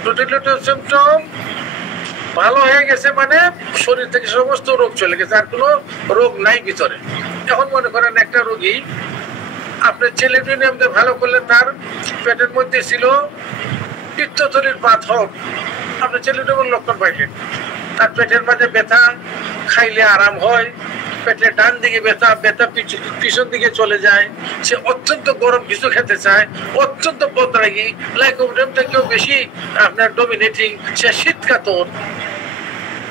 টোটালিটি অফ সিম্পটম ভালো হয়ে গেছে মানে শরীর থেকে সমস্ত রোগ চলে গেছে, আর কোনো রোগ নাই ভিতরে। এখন মনে করেন একটা রোগী আপনার ছেলেটিনিয়াম দিয়ে ভালো করলে, তার পেটের মধ্যে ছিল পিত্তথলির পাথর, আপনি ছেলেটিনিয়ামের লক্ষণ পাইলেন, তার পেটের মাঝে ব্যথা, খাইলে আরাম হয়, পেটের ডান দিকে ব্যথা পিছন দিকে চলে যায়, সে অত্যন্ত গরম কিছু খেতে চায়, অত্যন্ত বদরাগী, লাইকোপিডিয়াম থেকেও বেশি আপনার ডমিনেটিং, সে শীতকাতর,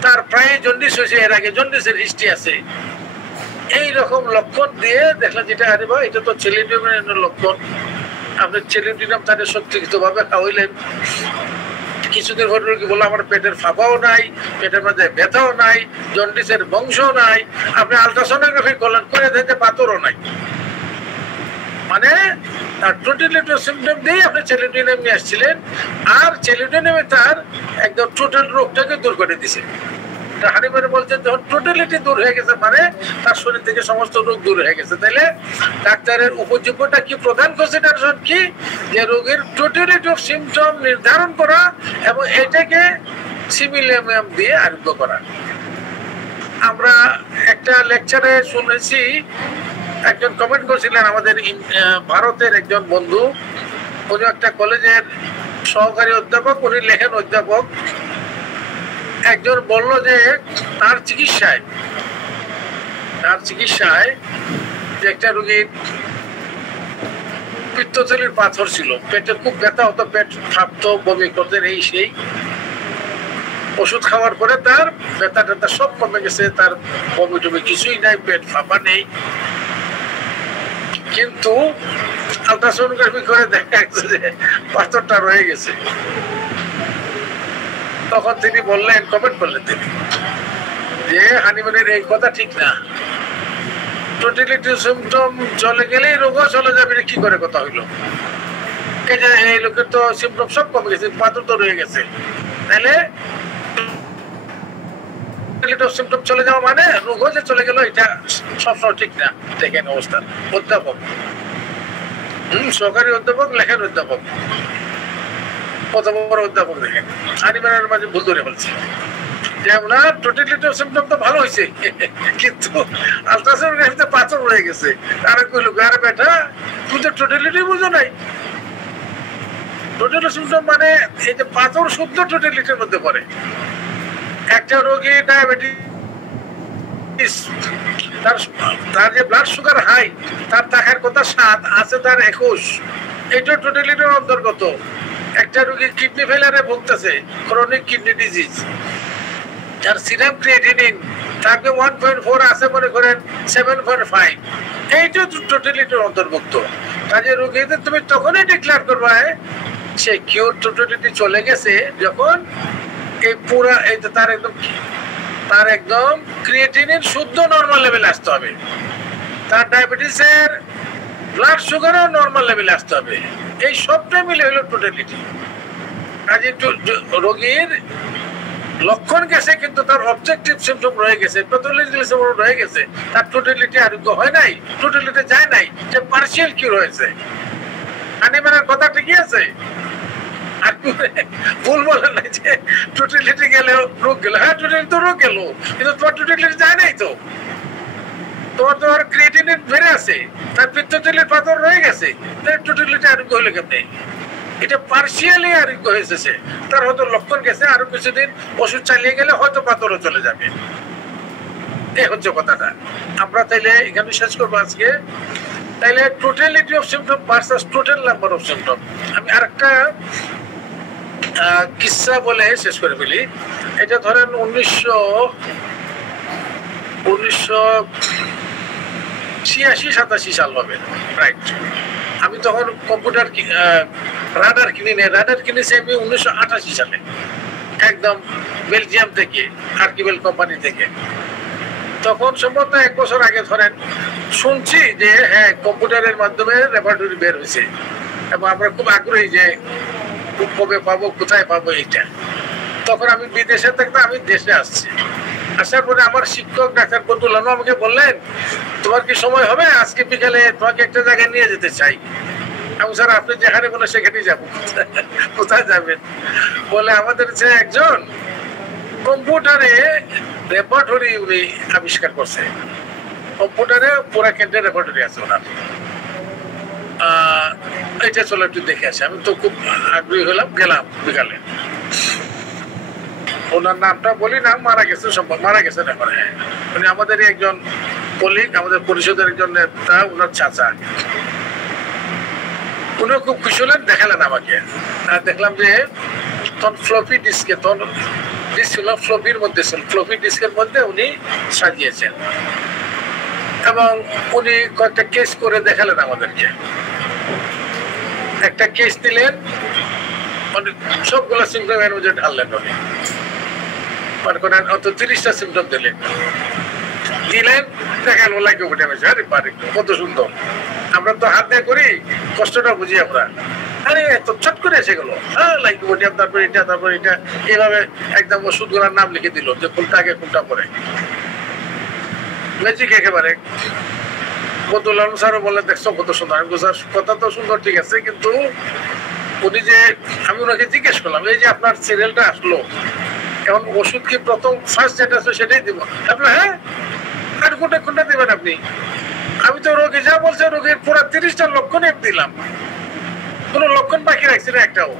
তার প্রায় জন্ডিস হয়েছে, এর আগে জন্ডিসের হিস্ট্রি আছে। এই রকম লক্ষণ দিয়ে দেখলেন যেটা, আরে ভাই এটা তো ছেলেটিনিয়ামের লক্ষণ। আপনি ছেলেটিনিয়াম তাদের শক্তিগত ভাবে খাওয়াইলেন, কিছুদিন পর রোগী বললো আমার পেটের ফাঁপাও নাই, পেটের মধ্যে ব্যথাও নাই, জন্ডিসের বংশও নাই। আপনি আলট্রাসোনোগ্রাফি করলেন, করে দেখতে পাথরও নাই, মানে তার টোটালিটি সিম্পটম দিয়ে আপনি ছেলেটিনিয়াম নিয়ে আসছিলেন, আর ছেলেটিনিয়ামে তার একদম টোটাল রোগটাকে দূর করে দিছে। হানিমানে বলছেন যখন টোটালিটি দূর হয়ে গেছে মানে তার শরীর থেকে সমস্ত রোগ দূর হয়ে গেছে। তাহলে ডাক্তারের উপযোগ্যতা কি, প্রধান কনসিডারেশন কি, যে রোগের টোটালিটি অফ সিম্পটম নির্ধারণ করা এবং এটাকে সিমিলিয়াম দিয়ে আরোগ্য করা। আমরা একটা লেকচারে শুনেছি, একজন কমেন্ট করেছিলেন, আমাদের ভারতের একজন বন্ধু, উনি একটা কলেজের সহকারী অধ্যাপক, উনি লেখেন অধ্যাপক। একজন বলল যে তার চিকিৎসায় যে একটা রোগীর পিত্তথলির পাথর ছিল, পেটে খুব ব্যথা হতো, পেট ফাঁপতো, বমি করতেন, এই সেই। ওষুধ খাওয়ার পরে তার ব্যথা ট্যাথা সব কমে গেছে, তার বমি টমি কিছুই নাই, পেট ফাঁপা নেই, কিন্তু আলট্রাসোনোগ্রাফি করে দেখা গেছে যে পাথরটা রয়ে গেছে। তখন তিনি বললেন, কমেন্ট করলেন তিনি, যে হানিমানের এই কথা ঠিক না, টোটালিটি সিম্পটম চলে গেলেই রোগও চলে যাবে, কি করে কথা হইলো? এই যে এই লোকের তো সিম্পটম সব কমে গেছে, পাথর তো রয়ে গেছে, তাহলে সিম্পটম চলে যাওয়া মানে রোগও যে চলে গেল, এটা সবসময় ঠিক না। দেখেন অবস্থা, অধ্যাপক, সহকারী অধ্যাপক, লেখেন অধ্যাপক, কত বড় অধ্যাপক দেখেন আনিমানের মাঝে ভুল ধরে ফেলছে যে ওনার টোটালিটি সিমটম তো ভালো হয়েছে কিন্তু আলট্রাসাউন্ড পাথর রয়ে গেছে। তারা কইল আরে বেটা তুই তো টোটালিটি বুঝো নাই। টোটাল সিমটম মানে এই যে পাথর শুদ্ধ টোটালিটির মধ্যে পড়ে। একটা রোগী ডায়াবেটিস তার যে ব্লাড সুগার হাই, তার থাকার কথা 7 আছে তার 21, এটা টোটালিটির অন্তর্গত। একটা রোগী কিডনি ফেলারে ভুগতেছে, ক্রনিক কিডনি ডিজিজ, যার সিরাম ক্রিয়েটিনিন তাকে 1.4 আছে মনে করেন 7.5, এইটা টোটালিটির অন্তর্ভুক্ত। কাজে রোগীদের তুমি তখনই ডিক্লেয়ার করবা সে কিউর টোটালিটি চলে গেছে যখন এই পুরা এই তার একদম ক্রিয়েটিনিন শুদ্ধ নরমাল লেভেলে আসতে হবে, তার ডায়াবেটিসের ব্লাড সুগারও নরমাল লেভেলে আসতে হবে। এই সবটাই মিলে হলো টোটালিটি। কাজে রোগীর লক্ষণ গেছে কিন্তু তার অবজেক্টিভ সিমটম রয়ে গেছে, প্যাথোলজিক্যাল সিমটম রয়ে গেছে, তার টোটালিটি আরোগ্য হয় নাই, টোটালিটি যায় নাই, যে পার্শিয়াল কিউর হয়েছে। আনিমানের কথা ঠিকই আছে, আর ভুল বলে নাই যে টোটালিটি গেলেও রোগ গেল। হ্যাঁ টোটালিটি তো রোগ গেল, কিন্তু তোমার টোটালিটি যায় নাই তো। তোমার ক্রিয়েটিনিন বেড়ে আছে, তার পিত্তথলির পাথর রয়ে গেছে, তার টোটালিটি আরোগ্য হলো কেমনে? এটা পার্শিয়ালি আরোগ্য হয়েছে, তার হয়তো লক্ষণ গেছে, আরো কিছুদিন ওষুধ চালিয়ে গেলে হয়তো পাথরও চলে যাবে। এই হচ্ছে কথাটা। আমরা তাইলে এখানে শেষ করবো আজকে। তাইলে totality of symptom versus total number of symptom. আমি আরেকটা কিসসা বলে শেষ করে ফেলি। এটা ধরেন 1986-87 সাল হবে, রাইট? আমি তখন কম্পিউটার রাডার কিনেছি আমি 1988 সালে, একদম বেলজিয়াম থেকে, আর্কিবেল কোম্পানি থেকে। তখন সম্ভবত 1 বছর আগে ধরেন শুনছি যে হ্যাঁ কম্পিউটারের মাধ্যমে রেপার্টরি বের হয়েছে, এবং আমরা খুব আগ্রহী যে কবে পাবো, কোথায় পাবো এইটা। তখন আমি বিদেশে থাকতে আমি দেশে আসছি। আসার পরে আমার শিক্ষক ডাক্তার বদুল আলম আমাকে বললেন, তোমার কি সময় হবে আজকে বিকালে তোমাকে একটা জায়গায় নিয়ে যেতে চাই। আমি স্যার আপনি যেখানে বলে সেখানেই যাবো। কোথায় যাবেন? বলে আমাদের যে একজন কম্পিউটারে রেপার্টরি উনি আবিষ্কার করছে, কম্পিউটারে পুরা কেন্দ্রে রেপার্টরি আছে ওনার। এটা চলো একটু দেখে আসি। আমি তো খুব আগ্রহী হলাম, গেলাম বিকালে। ওনার নামটা বলি না, মারা গেছে, সম্ভব মারা গেছেন এখন। হ্যাঁ উনি আমাদের একজন কলিগ, আমাদের পরিষদের একজন নেতা, ওনার চাচা। উনিও খুব খুশি হলেন, দেখালেন আমাকে। আর দেখলাম যে তখন ফ্লপি ডিস্কে, তখন ডিস্ক ছিল ফ্লপির মধ্যে, ফ্লপি ডিস্কের মধ্যে উনি সাজিয়েছেন, এবং উনি কয়েকটা কেস করে দেখালেন আমাদেরকে। একটা কেস দিলেন, সবগুলো সিমটম এর মধ্যে ঢাললেন উনি, মনে করেন অত 30টা সিমটম দিলেন, দেখেন ও লাগে উঠে গেছে। আরে পারে কত সুন্দর, আমরা তো হাত দিয়ে করি, কষ্টটা বুঝি আমরা। আরে এত চট করে এসে গেল, হ্যাঁ লাইক বটিয়াম, তারপর এটা, তারপর এটা, এইভাবে একদম ওষুধগুলোর নাম লিখে দিল, যে কোনটা আগে কোনটা পরে। ম্যাজিক একেবারে। বদুল আলম স্যারও বললেন দেখছো কত সুন্দর। আমি স্যার কথা তো সুন্দর ঠিক আছে, কিন্তু উনি যে, আমি ওনাকে জিজ্ঞেস করলাম এই যে আপনার সিরিয়ালটা আসলো, এখন ওষুধ কি প্রথম ফার্স্ট যেটা আসলো সেটাই দিব? আপনার হ্যাঁ, আর কোনটা দিবেন আপনি? আমি তো রোগী যা বলছে, রোগীর পুরো 30টা লক্ষণ দিলাম, কোন লক্ষণ বাকি রাখছি না একটাও।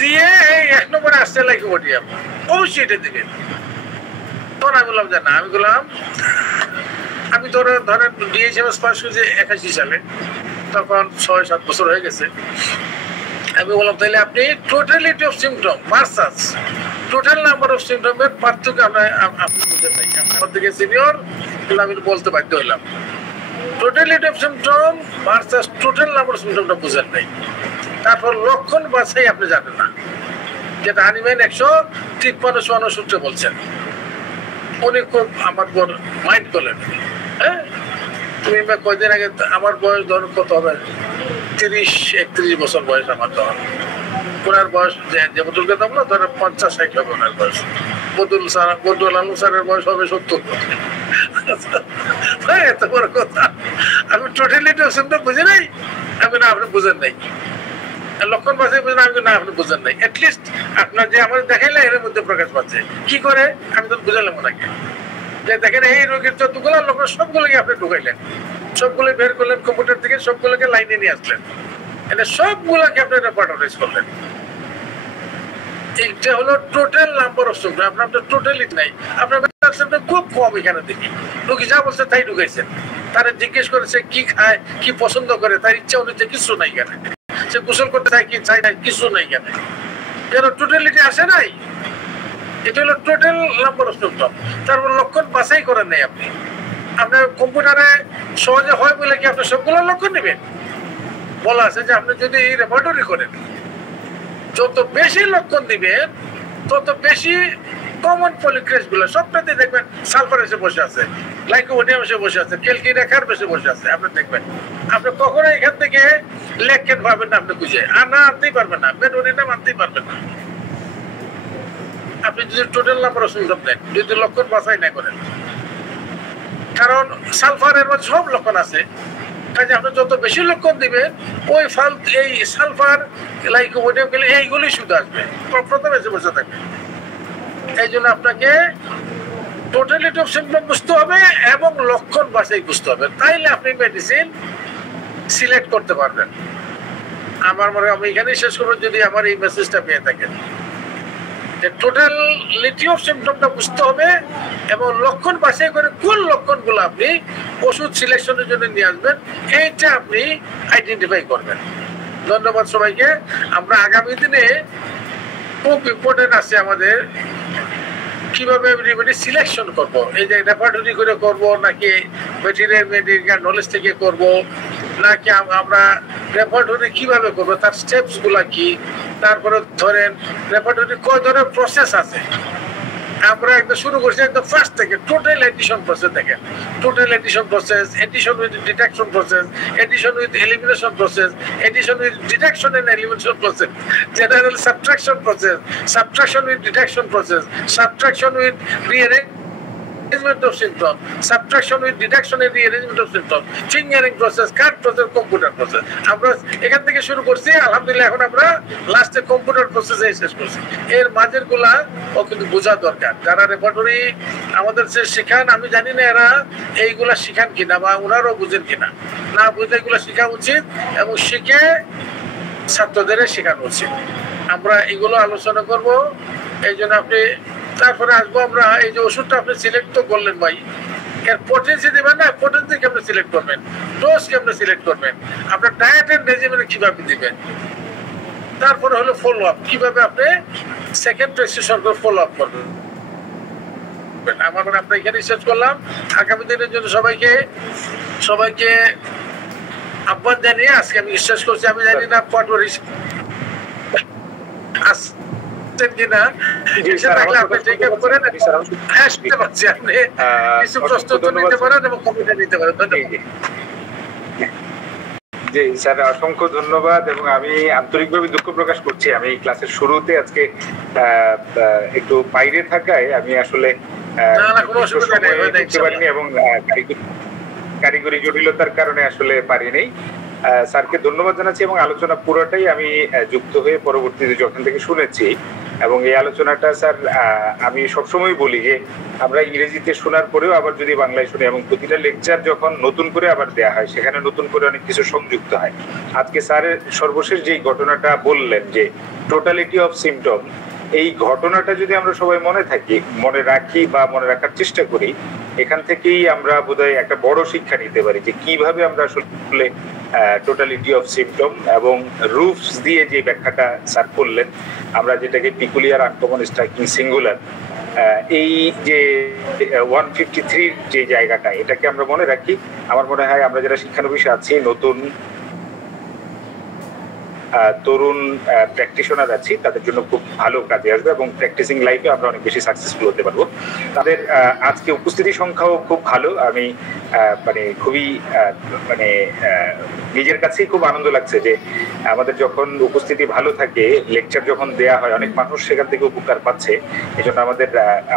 দিয়ে এই 1 নম্বরে আসছে লাইক বটিয়াম, অবশ্যই এটা দিবেন। তখন আমি বললাম যে না, আমি বললাম আমি ধরেন ডিএইচএমএস পাস করেছি 81 সালে, তখন 6-7 বছর হয়ে গেছে। আমি বললাম তাহলে আপনি totality of symptom versus total number of সিমটমের পার্থক্য আপনি বুঝে পাই। আমার দিকে সিনিয়র, কিন্তু আমি বলতে বাধ্য হইলাম totality of symptom versus total number of সিমটমটা বুঝেন নাই। তারপর লক্ষণ বাছাই আপনি জানেন না, যেটা হানিম্যান 153 সূত্রে বলছেন। উনি খুব আমার পর মাইন্ড করলেন, হ্যাঁ তুমি কয়দিন আগে, আমার বয়স ধরো কত হবে, 30-31 বছর বয়স আমার। তখন ওনার বয়স যে বদুলকে দেখলো ধরো 50-60 হবে ওনার বয়স। বদুল আলম স্যারের বয়স হবে 70। এত বড় কথা, আমি টোটালিটি সিমটম বুঝি নাই। আমি না, আপনি বুঝেন নাই। লক্ষণ বাছাই বুঝেন, আমি না আপনি বুঝেন নাই, অ্যাটলিস্ট আপনার যে আমার দেখাইলে এর মধ্যে প্রকাশ পাচ্ছে কি করে, আমি তো বুঝালাম ওনাকে যে দেখেন এই রোগের যতগুলো লক্ষণ সবগুলোকে আপনি ঢুকাইলেন, সবগুলো বের করলেন কম্পিউটার থেকে, সবগুলোকে লাইনে নিয়ে আসলেন, এটা সবগুলোকে আপনি রেপার্টরাইজ করলেন। এইটা হলো টোটাল নাম্বার অফ সিম্পটম। আপনার টোটালি নাই, আপনার খুব কম এখানে দেখি। রোগী যা বলছে তাই ঢুকাইছেন, তারা জিজ্ঞেস করেছে কি খায়, কি পছন্দ করে, তার ইচ্ছা অনুযায়ী কিছু নাই কেন, সে গোসল করতে চায় কি চায় না, কিছু নাই কেন, যেন টোটালিটি আসে নাই। এটা হলো টোটাল নাম্বার অফ সিম্পটম। তারপর লক্ষণ বাছাই করেন নাই আপনি। আপনার কম্পিউটারে সহজে হয় বলে কি আপনি সবগুলো লক্ষণ নেবেন? বলা আছে যে আপনি যদি রেপার্টরি করেন, যত বেশি লক্ষণ দিবেন তত বেশি কমন পলিক্রেস গুলো সবটাতে দেখবেন সালফার এসে বসে আছে, লাইকোপোডিয়াম এসে বসে আছে, ক্যালকিরেখার এসে বসে আছে। আপনি দেখবেন আপনি কখনো এখান থেকে লেখকেন পাবেন না, আপনি খুঁজে আর না আনতেই পারবেন না, বেডোনিনাম আনতেই পারবেন না। আপনি যদি টোটাল নাম্বার অফ সিম্পটম দেন, যদি লক্ষণ বাছাই না করেন, কারণ সালফারের মধ্যে সব লক্ষণ আছে, কাজে আপনি যত বেশি লক্ষণ দিবেন ওই ফাল এই সালফার লাইকোপোডিয়াম এইগুলি শুধু আসবে, প্রথমে এসে বসে থাকবে। এই জন্য আপনাকে টোটালিটি অফ সিম্পটম বুঝতে হবে এবং লক্ষণ বাছাই বুঝতে হবে, তাইলে আপনি মেডিসিন সিলেক্ট করতে পারবেন। আমার মনে হয় আমি এখানেই শেষ করবো, যদি আমার এই মেসেজটা পেয়ে থাকেন যে টোটালিটি অফ সিম্পটমটা বুঝতে হবে এবং লক্ষণ বাছাই করে কোন লক্ষণগুলো আপনি ওষুধ সিলেকশনের জন্য নিয়ে আসবেন এইটা আপনি আইডেন্টিফাই করবেন। ধন্যবাদ সবাইকে। আমরা আগামী দিনে খুব ইম্পর্টেন্ট আছে আমাদের কিভাবে রেমেডি সিলেকশন করব, এই যে রেপার্টরি করে করব নাকি ভেটেরিনারি মেডিকেল নলেজ থেকে করব, নাকি আমরা রেপার্টরি কিভাবে করব, তার স্টেপস গুলা কি, তারপরে ধরেন রেপার্টরি কয় ধরনের প্রসেস আছে। আমরা একদম শুরু করছি একদম ফার্স্ট থেকে টোটাল এডিশন প্রসেস থেকে, total addition process, addition with detection process, addition with elimination process, addition with detection and elimination process, general subtraction process, subtraction with detection process, subtraction with rearrangement of symptoms, subtraction with deduction and rearrangement of symptoms, fingering process, cut process, computer process. আমরা এখান থেকে শুরু করছি, আলহামদুলিল্লাহ এখন আমরা লাস্টে computer প্রসেসে শেষ করছি। এর মাঝের গুলা ও কিন্তু বোঝা দরকার। যারা রেপার্টরি আমাদের যে শিখান, আমি জানি না এরা এইগুলা শিখান কিনা বা ওনারাও বুঝেন কিনা, না বুঝে এগুলো শেখা উচিত এবং শিখে ছাত্রদের শেখানো উচিত। আমরা এগুলো আলোচনা করব। এই জন্য আপনি তারপরে আসবো আমরা এই যে ওষুধটা আপনি সিলেক্ট তো করলেন ভাই, এর পোটেন্সি দিবেন না, পোটেন্সি কেমনে সিলেক্ট করবেন, ডোজ কেমনে সিলেক্ট করবেন, আপনার ডায়েট এন্ড রেজিমেন্ট কিভাবে দিবেন, তারপরে হলো ফলো আপ, কিভাবে আপনি সেকেন্ড প্রেসক্রিপশন করে ফলো আপ করবেন। আমার মনে আমরা এখানে রিসার্চ করলাম। আগামী দিনের জন্য সবাইকে আহ্বান জানিয়ে আজকে আমি রিসার্চ করছি। আমি জানি না পাটওয়ারি কিনা থাকলে আপনি টেক আপ করেন, আপনি কিছু প্রস্তুত নিতে পারেন এবং কম্পিউটার নিতে পারেন। ধন্যবাদ। জি স্যার, অসংখ্য ধন্যবাদ। এবং আমি আন্তরিকভাবে দুঃখ প্রকাশ করছি, আমি ক্লাসের শুরুতে আজকে একটু বাইরে থাকায় আমি আসলে দেখতে পারিনি এবং কারিগরি জটিলতার কারণে আসলে পারিনি। স্যারকে ধন্যবাদ জানাচ্ছি এবং আলোচনা পুরোটাই আমি যুক্ত হয়ে পরবর্তীতে যখন থেকে শুনেছি। এবং এই আলোচনাটা স্যার আমি সবসময় বলি যে আমরা ইংরেজিতে শোনার পরেও আবার যদি বাংলায় শুনি এবং প্রতিটা লেকচার যখন নতুন করে আবার দেয়া হয় সেখানে নতুন করে অনেক কিছু সংযুক্ত হয়। আজকে স্যারের সর্বশেষ যেই ঘটনাটা বললেন যে টোটালিটি অফ সিমটম, এই ঘটনাটা যদি আমরা সবাই মনে রাখি বা মনে রাখার চেষ্টা করি, এখান থেকেই আমরা বোধহয় একটা বড় শিক্ষা নিতে পারি যে কিভাবে আমরা আসলে টোটালিটি অফ সিমটম এবং রুফস দিয়ে যে ব্যাখ্যাটা স্যার করলেন, আমরা যেটাকে পিকুলিয়ার, আনকমন, স্ট্রাইকিং, সিঙ্গুলার, এই যে 153 যে জায়গাটা, এটাকে আমরা মনে রাখি। আমার মনে হয় আমরা যারা শিক্ষানবিশ আছি, নতুন তরুণ প্র্যাকটিশনার আছি, তাদের জন্য খুব ভালো কাজে আসবে এবং প্র্যাকটিসিং লাইফে আমরা অনেক বেশি সাকসেসফুল হতে পারবো। তাদের আজকে উপস্থিতি সংখ্যাও খুব ভালো। আমি খুবই নিজের কাছেই খুব আনন্দ লাগছে যে আমাদের যখন উপস্থিতি ভালো থাকে, লেকচার যখন দেয়া হয়, অনেক মানুষ সেখান থেকে উপকার পাচ্ছে। এই জন্য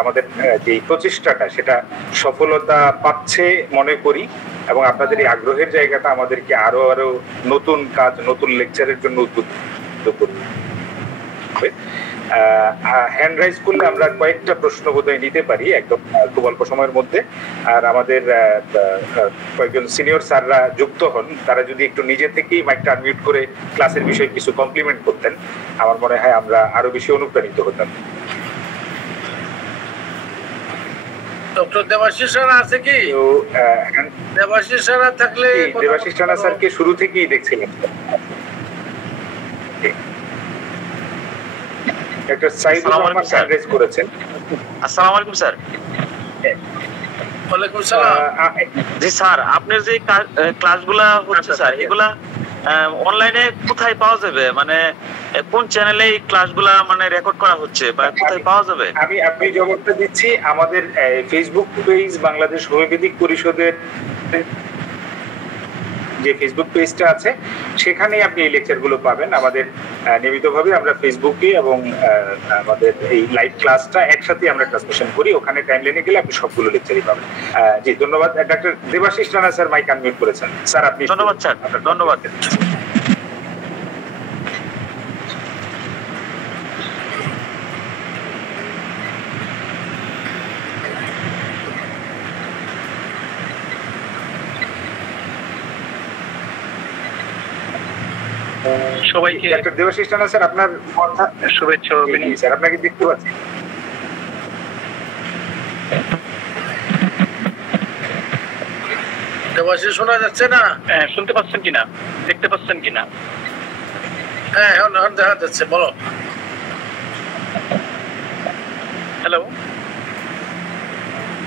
আমাদের যে প্রচেষ্টাটা সেটা সফলতা পাচ্ছে মনে করি এবং আপনাদের এই আগ্রহের জায়গাটা আমাদেরকে আরো নতুন কাজ, নতুন লেকচারের জন্য উদ্বুদ্ধ যুক্ত করবে। হ্যান্ড রাইজ করলে আমরা কয়েকটা প্রশ্ন বোধহয় নিতে পারি একদম খুব অল্প সময়ের মধ্যে। আর আমাদের কয়েকজন সিনিয়র স্যাররা যুক্ত হন, তারা যদি একটু নিজে থেকেই মাইকটা আনমিউট করে ক্লাসের বিষয়ে কিছু কমপ্লিমেন্ট করতেন, আমার মনে হয় আমরা আরো বেশি অনুপ্রাণিত হতাম। ডক্টর দেবাশিস রানা আছে কি? দেবাশিস রানা থাকলে দেবাশিস রানা স্যারকে শুরু থেকেই দেখছিলেন। একটা সাইদুর রহমান স্যার রেজ করেছেন। আসসালামু আলাইকুম স্যার। ওয়ালাইকুম সালাম। জি স্যার, আপনার যে ক্লাসগুলা হচ্ছে স্যার, এগুলা অনলাইনে কোথায় পাওয়া যাবে? মানে কোন চ্যানেলে এই ক্লাসগুলা মানে রেকর্ড করা হচ্ছে বা কোথায় পাওয়া যাবে? আপনি জবাবটা দিচ্ছি। আমাদের ফেসবুক পেজ বাংলাদেশ হোমিওপ্যাথিক পরিষদের যে ফেসবুক পেজটা আছে, সেখানেই আপনি এই লেকচারগুলো পাবেন। আমাদের নিয়মিতভাবে আমরা ফেসবুকে এবং আমাদের এই লাইভ ক্লাসটা একসাথে আমরা ট্রান্সমিশন করি, ওখানে টাইমলাইনে গেলে আপনি সবগুলো লেকচারই পাবেন। জি ধন্যবাদ। Doctor Debashis Rana sir mic unmute করেছেন। স্যার আপনি। ধন্যবাদ স্যার, ধন্যবাদ। সবাইকে ডক্টর দেবাশিস রানা স্যার আপনার কথা শুভেচ্ছা। স্যার আপনাকে দেখতে পাচ্ছি। দেবাশিস শোনা যাচ্ছে না? হ্যাঁ, শুনতে পাচ্ছেন কিনা, দেখতে পাচ্ছেন কিনা? হ্যাঁ এখন দেখা যাচ্ছে, বলো। হ্যালো।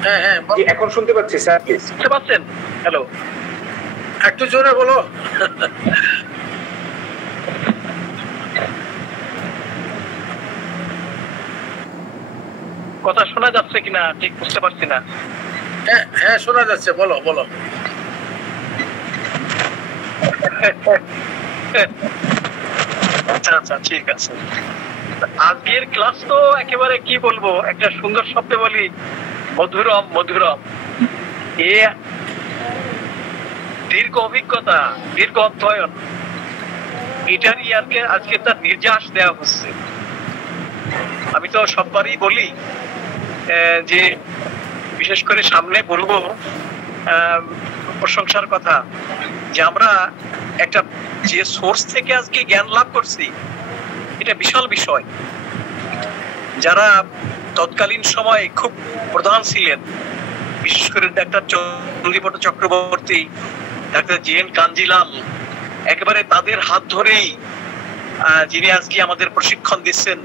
হ্যাঁ হ্যাঁ এখন শুনতে পাচ্ছি স্যার, প্লিজ। শুনতে পাচ্ছেন? হ্যালো, একটু জোরে বলো। কথা শোনা যাচ্ছে কিনা ঠিক বুঝতে পারছি না। হ্যাঁ হ্যাঁ শোনা যাচ্ছে, বলো বলো। আচ্ছা আচ্ছা, ঠিক আছে। আজকের ক্লাস তো একেবারে কি বলবো, একটা সুন্দর শব্দে বলি, মধুরম মধুরম। এ দীর্ঘ অভিজ্ঞতা, দীর্ঘ অধ্যয়ন, এটারই আজকে তার নির্যাস দেওয়া হচ্ছে। আমি তো সববারই বলি যে বিশেষ করে সামনে বলবো প্রশংসার কথা, যে আমরা একটা যে সোর্স থেকে আজকে জ্ঞান লাভ করছি, এটা বিশাল বিষয়। যারা তৎকালীন সময় খুব প্রধান ছিলেন, বিশেষ করে ডাক্তার চন্দ্রীপট চক্রবর্তী, ডাক্তার জি.এন. কাঞ্জিলাল, একেবারে তাদের হাত ধরেই যিনি আজকে আমাদের প্রশিক্ষণ দিচ্ছেন,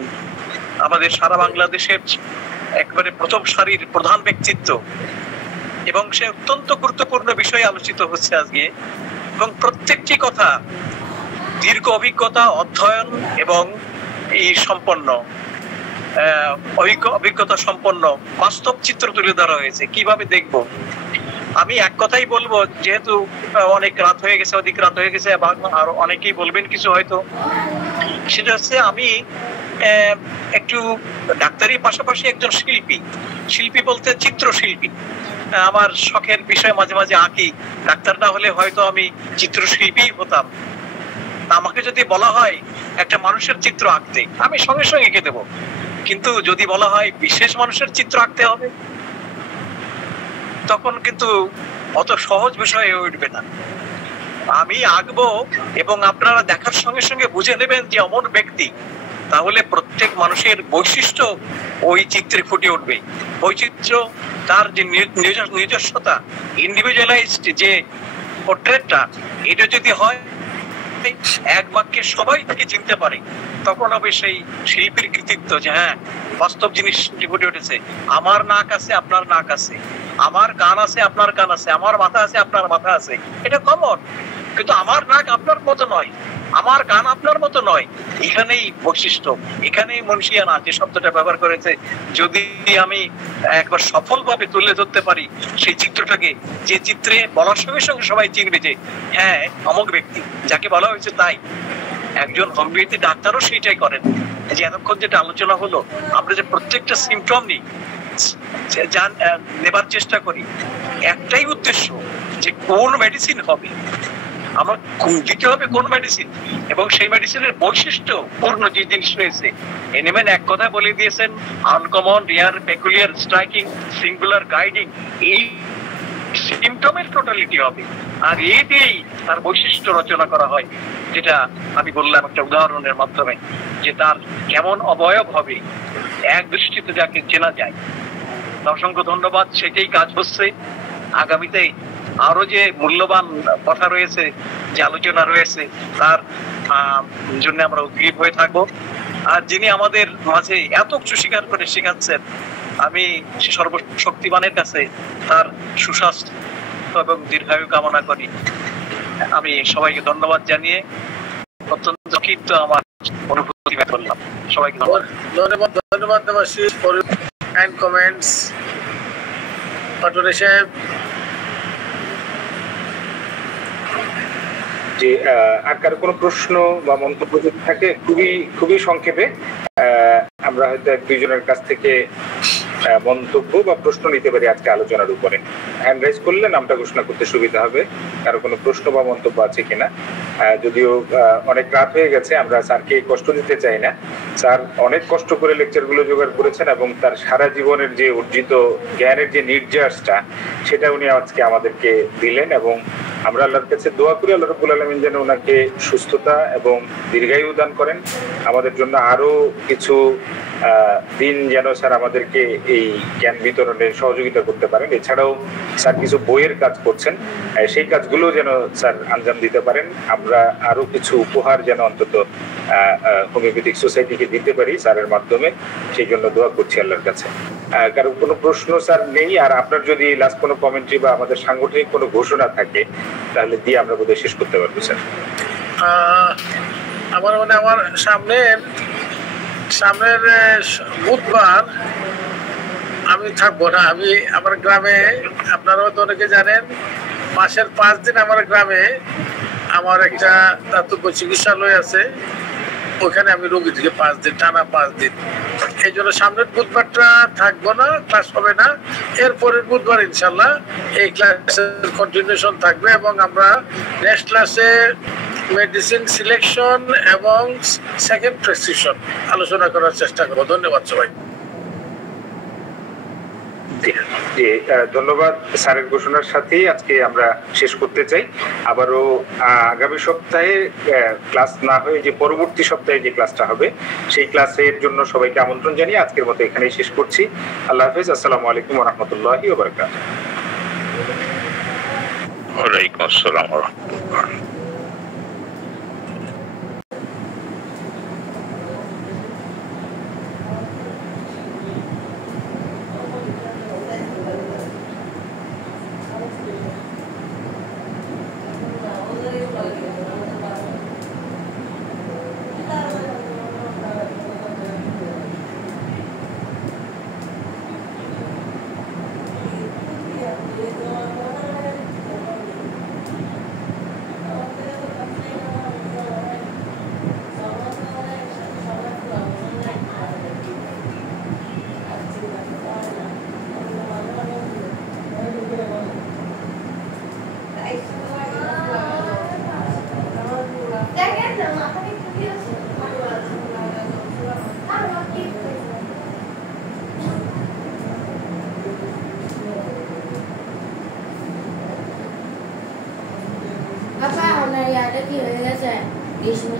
আমাদের সারা বাংলাদেশের একবারে প্রথম সারির প্রধান ব্যক্তিত্ব, এবং সে অত্যন্ত গুরুত্বপূর্ণ বিষয় আলোচিত হচ্ছে আজকে। এবং প্রত্যেকটি কথা দীর্ঘ অভিজ্ঞতা, অধ্যয়ন এবং এই সম্পন্ন অভিজ্ঞতা সম্পন্ন বাস্তব চিত্র তুলে ধরা হয়েছে। কিভাবে দেখব, আমি এক কথাই বলবো, যেহেতু অনেক রাত হয়ে গেছে, অধিক রাত হয়ে গেছে, আর অনেকেই বলবেন কিছু হয়তো, সেটা হচ্ছে আমি একটু ডাক্তারির পাশাপাশি একজন শিল্পী। শিল্পী বলতে চিত্রশিল্পী। আমার শখের বিষয়, মাঝে মাঝে আঁকি। ডাক্তার না হলে হয়তো আমি চিত্রশিল্পী হতাম। আমাকে যদি বলা হয় একটা মানুষের চিত্র আঁকতে, আমি সঙ্গে সঙ্গে এঁকে দেবো। কিন্তু যদি বলা হয় বিশেষ মানুষের চিত্র আঁকতে হবে, তখন কিন্তু অত সহজ বিষয় হয়ে উঠবে না। আমি আঁকবো এবং আপনারা দেখার সঙ্গে সঙ্গে বুঝে নেবেন যে অমর ব্যক্তি, তাহলে প্রত্যেক মানুষের বৈশিষ্ট্য ওই চিত্রে ফুটে উঠবে। বৈচিত্র্য, তার যে নিজস্বতা, ইন্ডিভিজুয়ালাইজড যে পোর্ট্রেটটা, এটা যদি হয় এক বাক্যে সবাই তাকে চিনতে পারে, তখন হবে সেই শিল্পীর কৃতিত্ব, যে হ্যাঁ বাস্তব জিনিস ফুটে উঠেছে। আমার নাক আছে, আপনার নাক আছে, আমার কান আছে, আপনার কান আছে, আমার মাথা আছে, আপনার মাথা আছে, এটা কমন। কিন্তু আমার নাক আপনার মতো নয়, আমার কান আপনার মতো নয়। এখানেই বৈশিষ্ট্য, এখানেই মনীষিয়ানা যে শব্দটা ব্যবহার করেছে, যদি আমি একবার সফলভাবে তুলে ধরতে পারি সেই চিত্রটাকে, যে চিত্রে বলার সঙ্গে সঙ্গে সবাই চিনবে যে হ্যাঁ অমুক ব্যক্তি, যাকে বলা হয়েছে তাই। একজন হোমিওপ্যাথি ডাক্তারও সেইটাই করেন। যে এতক্ষণ যেটা আলোচনা হলো, আমরা যে প্রত্যেকটা সিমটম নিই, নেবার চেষ্টা করি, একটাই উদ্দেশ্য যে কোন মেডিসিন হবে। আমার দিতে হবে কোন মেডিসিন এবং সেই মেডিসিনের বৈশিষ্ট্য পূর্ণ যে জিনিস রয়েছে। এনিম্যান এক কথা বলে দিয়েছেন, আনকমন, রিয়ার, পেকুলিয়ার, স্ট্রাইকিং, সিঙ্গুলার, গাইডিং, এই সিমটমের টোটালিটি হবে। আর এই দিয়েই তার বৈশিষ্ট্য রচনা করা হয়, যেটা আমি বললাম একটা উদাহরণের মাধ্যমে, যে তার কেমন অবয়ব হবে এক দৃষ্টিতে যাকে চেনা যায়। অসংখ্য ধন্যবাদ, সেটাই কাজ হচ্ছে। আগামীতে আরো যে মূল্যবান কথা রয়েছে, যে আলোচনা রয়েছে, তার জন্য আমরা উদ্গ্রীব হয়ে থাকবো। আর যিনি আমাদের মাঝে এত কিছু স্বীকার করে শেখাচ্ছেন, আমি সর্বশক্তিমানের কাছে তার সুস্বাস্থ্য এবং দীর্ঘায়ু কামনা করি। আমি সবাইকে ধন্যবাদ জানিয়ে অত্যন্ত দুঃখিত আমার অনুভূতি ব্যক্ত করলাম। সবাইকে ধন্যবাদ। ধন্যবাদ Debashis for kind comments. Patwari সাহেব, যে আর কারো কোনো প্রশ্ন বা মন্তব্য যদি থাকে খুবই সংক্ষেপে, আমরা হয়তো এক দুইজনের কাছ থেকে মন্তব্য বা প্রশ্ন নিতে পারি আজকে আলোচনার উপরে। হ্যান্ড রাইজ করলে নামটা ঘোষণা করতে সুবিধা হবে। কারো কোনো প্রশ্ন বা মন্তব্য আছে কিনা? যদিও অনেক রাত হয়ে গেছে, আমরা স্যারকে কষ্ট দিতে চাই না। স্যার অনেক কষ্ট করে লেকচারগুলো জোগাড় করেছেন এবং তার সারা জীবনের যে অর্জিত জ্ঞানের যে নির্যাসটা, সেটা উনি আজকে আমাদেরকে দিলেন। এবং আমরা আল্লাহর কাছে দোয়া করি আল্লাহ রাব্বুল আলামিন যেন ওনাকে সুস্থতা এবং দীর্ঘায়ু দান করেন। আমাদের জন্য আরো কিছু দিন যেন স্যার আমাদেরকে এই জ্ঞান বিতরণে সহযোগিতা করতে পারেন। এছাড়াও স্যার কিছু বইয়ের কাজ করছেন, সেই কাজগুলো যেন স্যার আঞ্জাম দিতে পারেন। আমরা আরো কিছু উপহার যেন অন্তত হোমিওপ্যাথিক সোসাইটিকে দিতে পারি স্যারের মাধ্যমে, সেই জন্য দোয়া করছি আল্লাহর কাছে। কারণ কোনো প্রশ্ন স্যার নেই। আর আপনার যদি লাস্ট কোনো কমেন্ট্রি বা আমাদের সাংগঠনিক কোনো ঘোষণা থাকে, তাহলে দিয়ে আমরা বোধহয় শেষ করতে পারবো স্যার। আমার মানে আমার সামনের বুধবার আমি থাকবো না। আমি আমার গ্রামে, আপনারা হয়তো অনেকে জানেন, মাসের 5 দিন আমার গ্রামে আমার একটা দাতব্য চিকিৎসালয় আছে, ওখানে আমি রোগী থেকে 5 দিন, টানা 5 দিন। এই জন্য সামনের বুধবারটা থাকবো না, ক্লাস হবে না। এরপরের বুধবার ইনশাল্লাহ এই ক্লাসের কন্টিনিউশন থাকবে এবং আমরা নেক্সট ক্লাসে মেডিসিন সিলেকশন এবং সেকেন্ড প্রেসক্রিপশন আলোচনা করার চেষ্টা করবো। ধন্যবাদ সবাই। ধন্যবাদ। স্যারের ঘোষণার সাথেই আজকে আমরা শেষ করতে চাই। আবারও আগামী সপ্তাহে ক্লাস না হয়ে যে পরবর্তী সপ্তাহে যে ক্লাসটা হবে, সেই ক্লাসের জন্য সবাইকে আমন্ত্রণ জানিয়ে আজকের মতো এখানেই শেষ করছি। আল্লাহ হাফেজ। আসসালামু আলাইকুম ওয়া রাহমাতুল্লাহি ওয়া বারাকাতুহু। ওয়ালাইকুম আসসালাম ওয়া রাহমাতুল্লাহ। Apa, orang yang ada kira-kira saya, di sini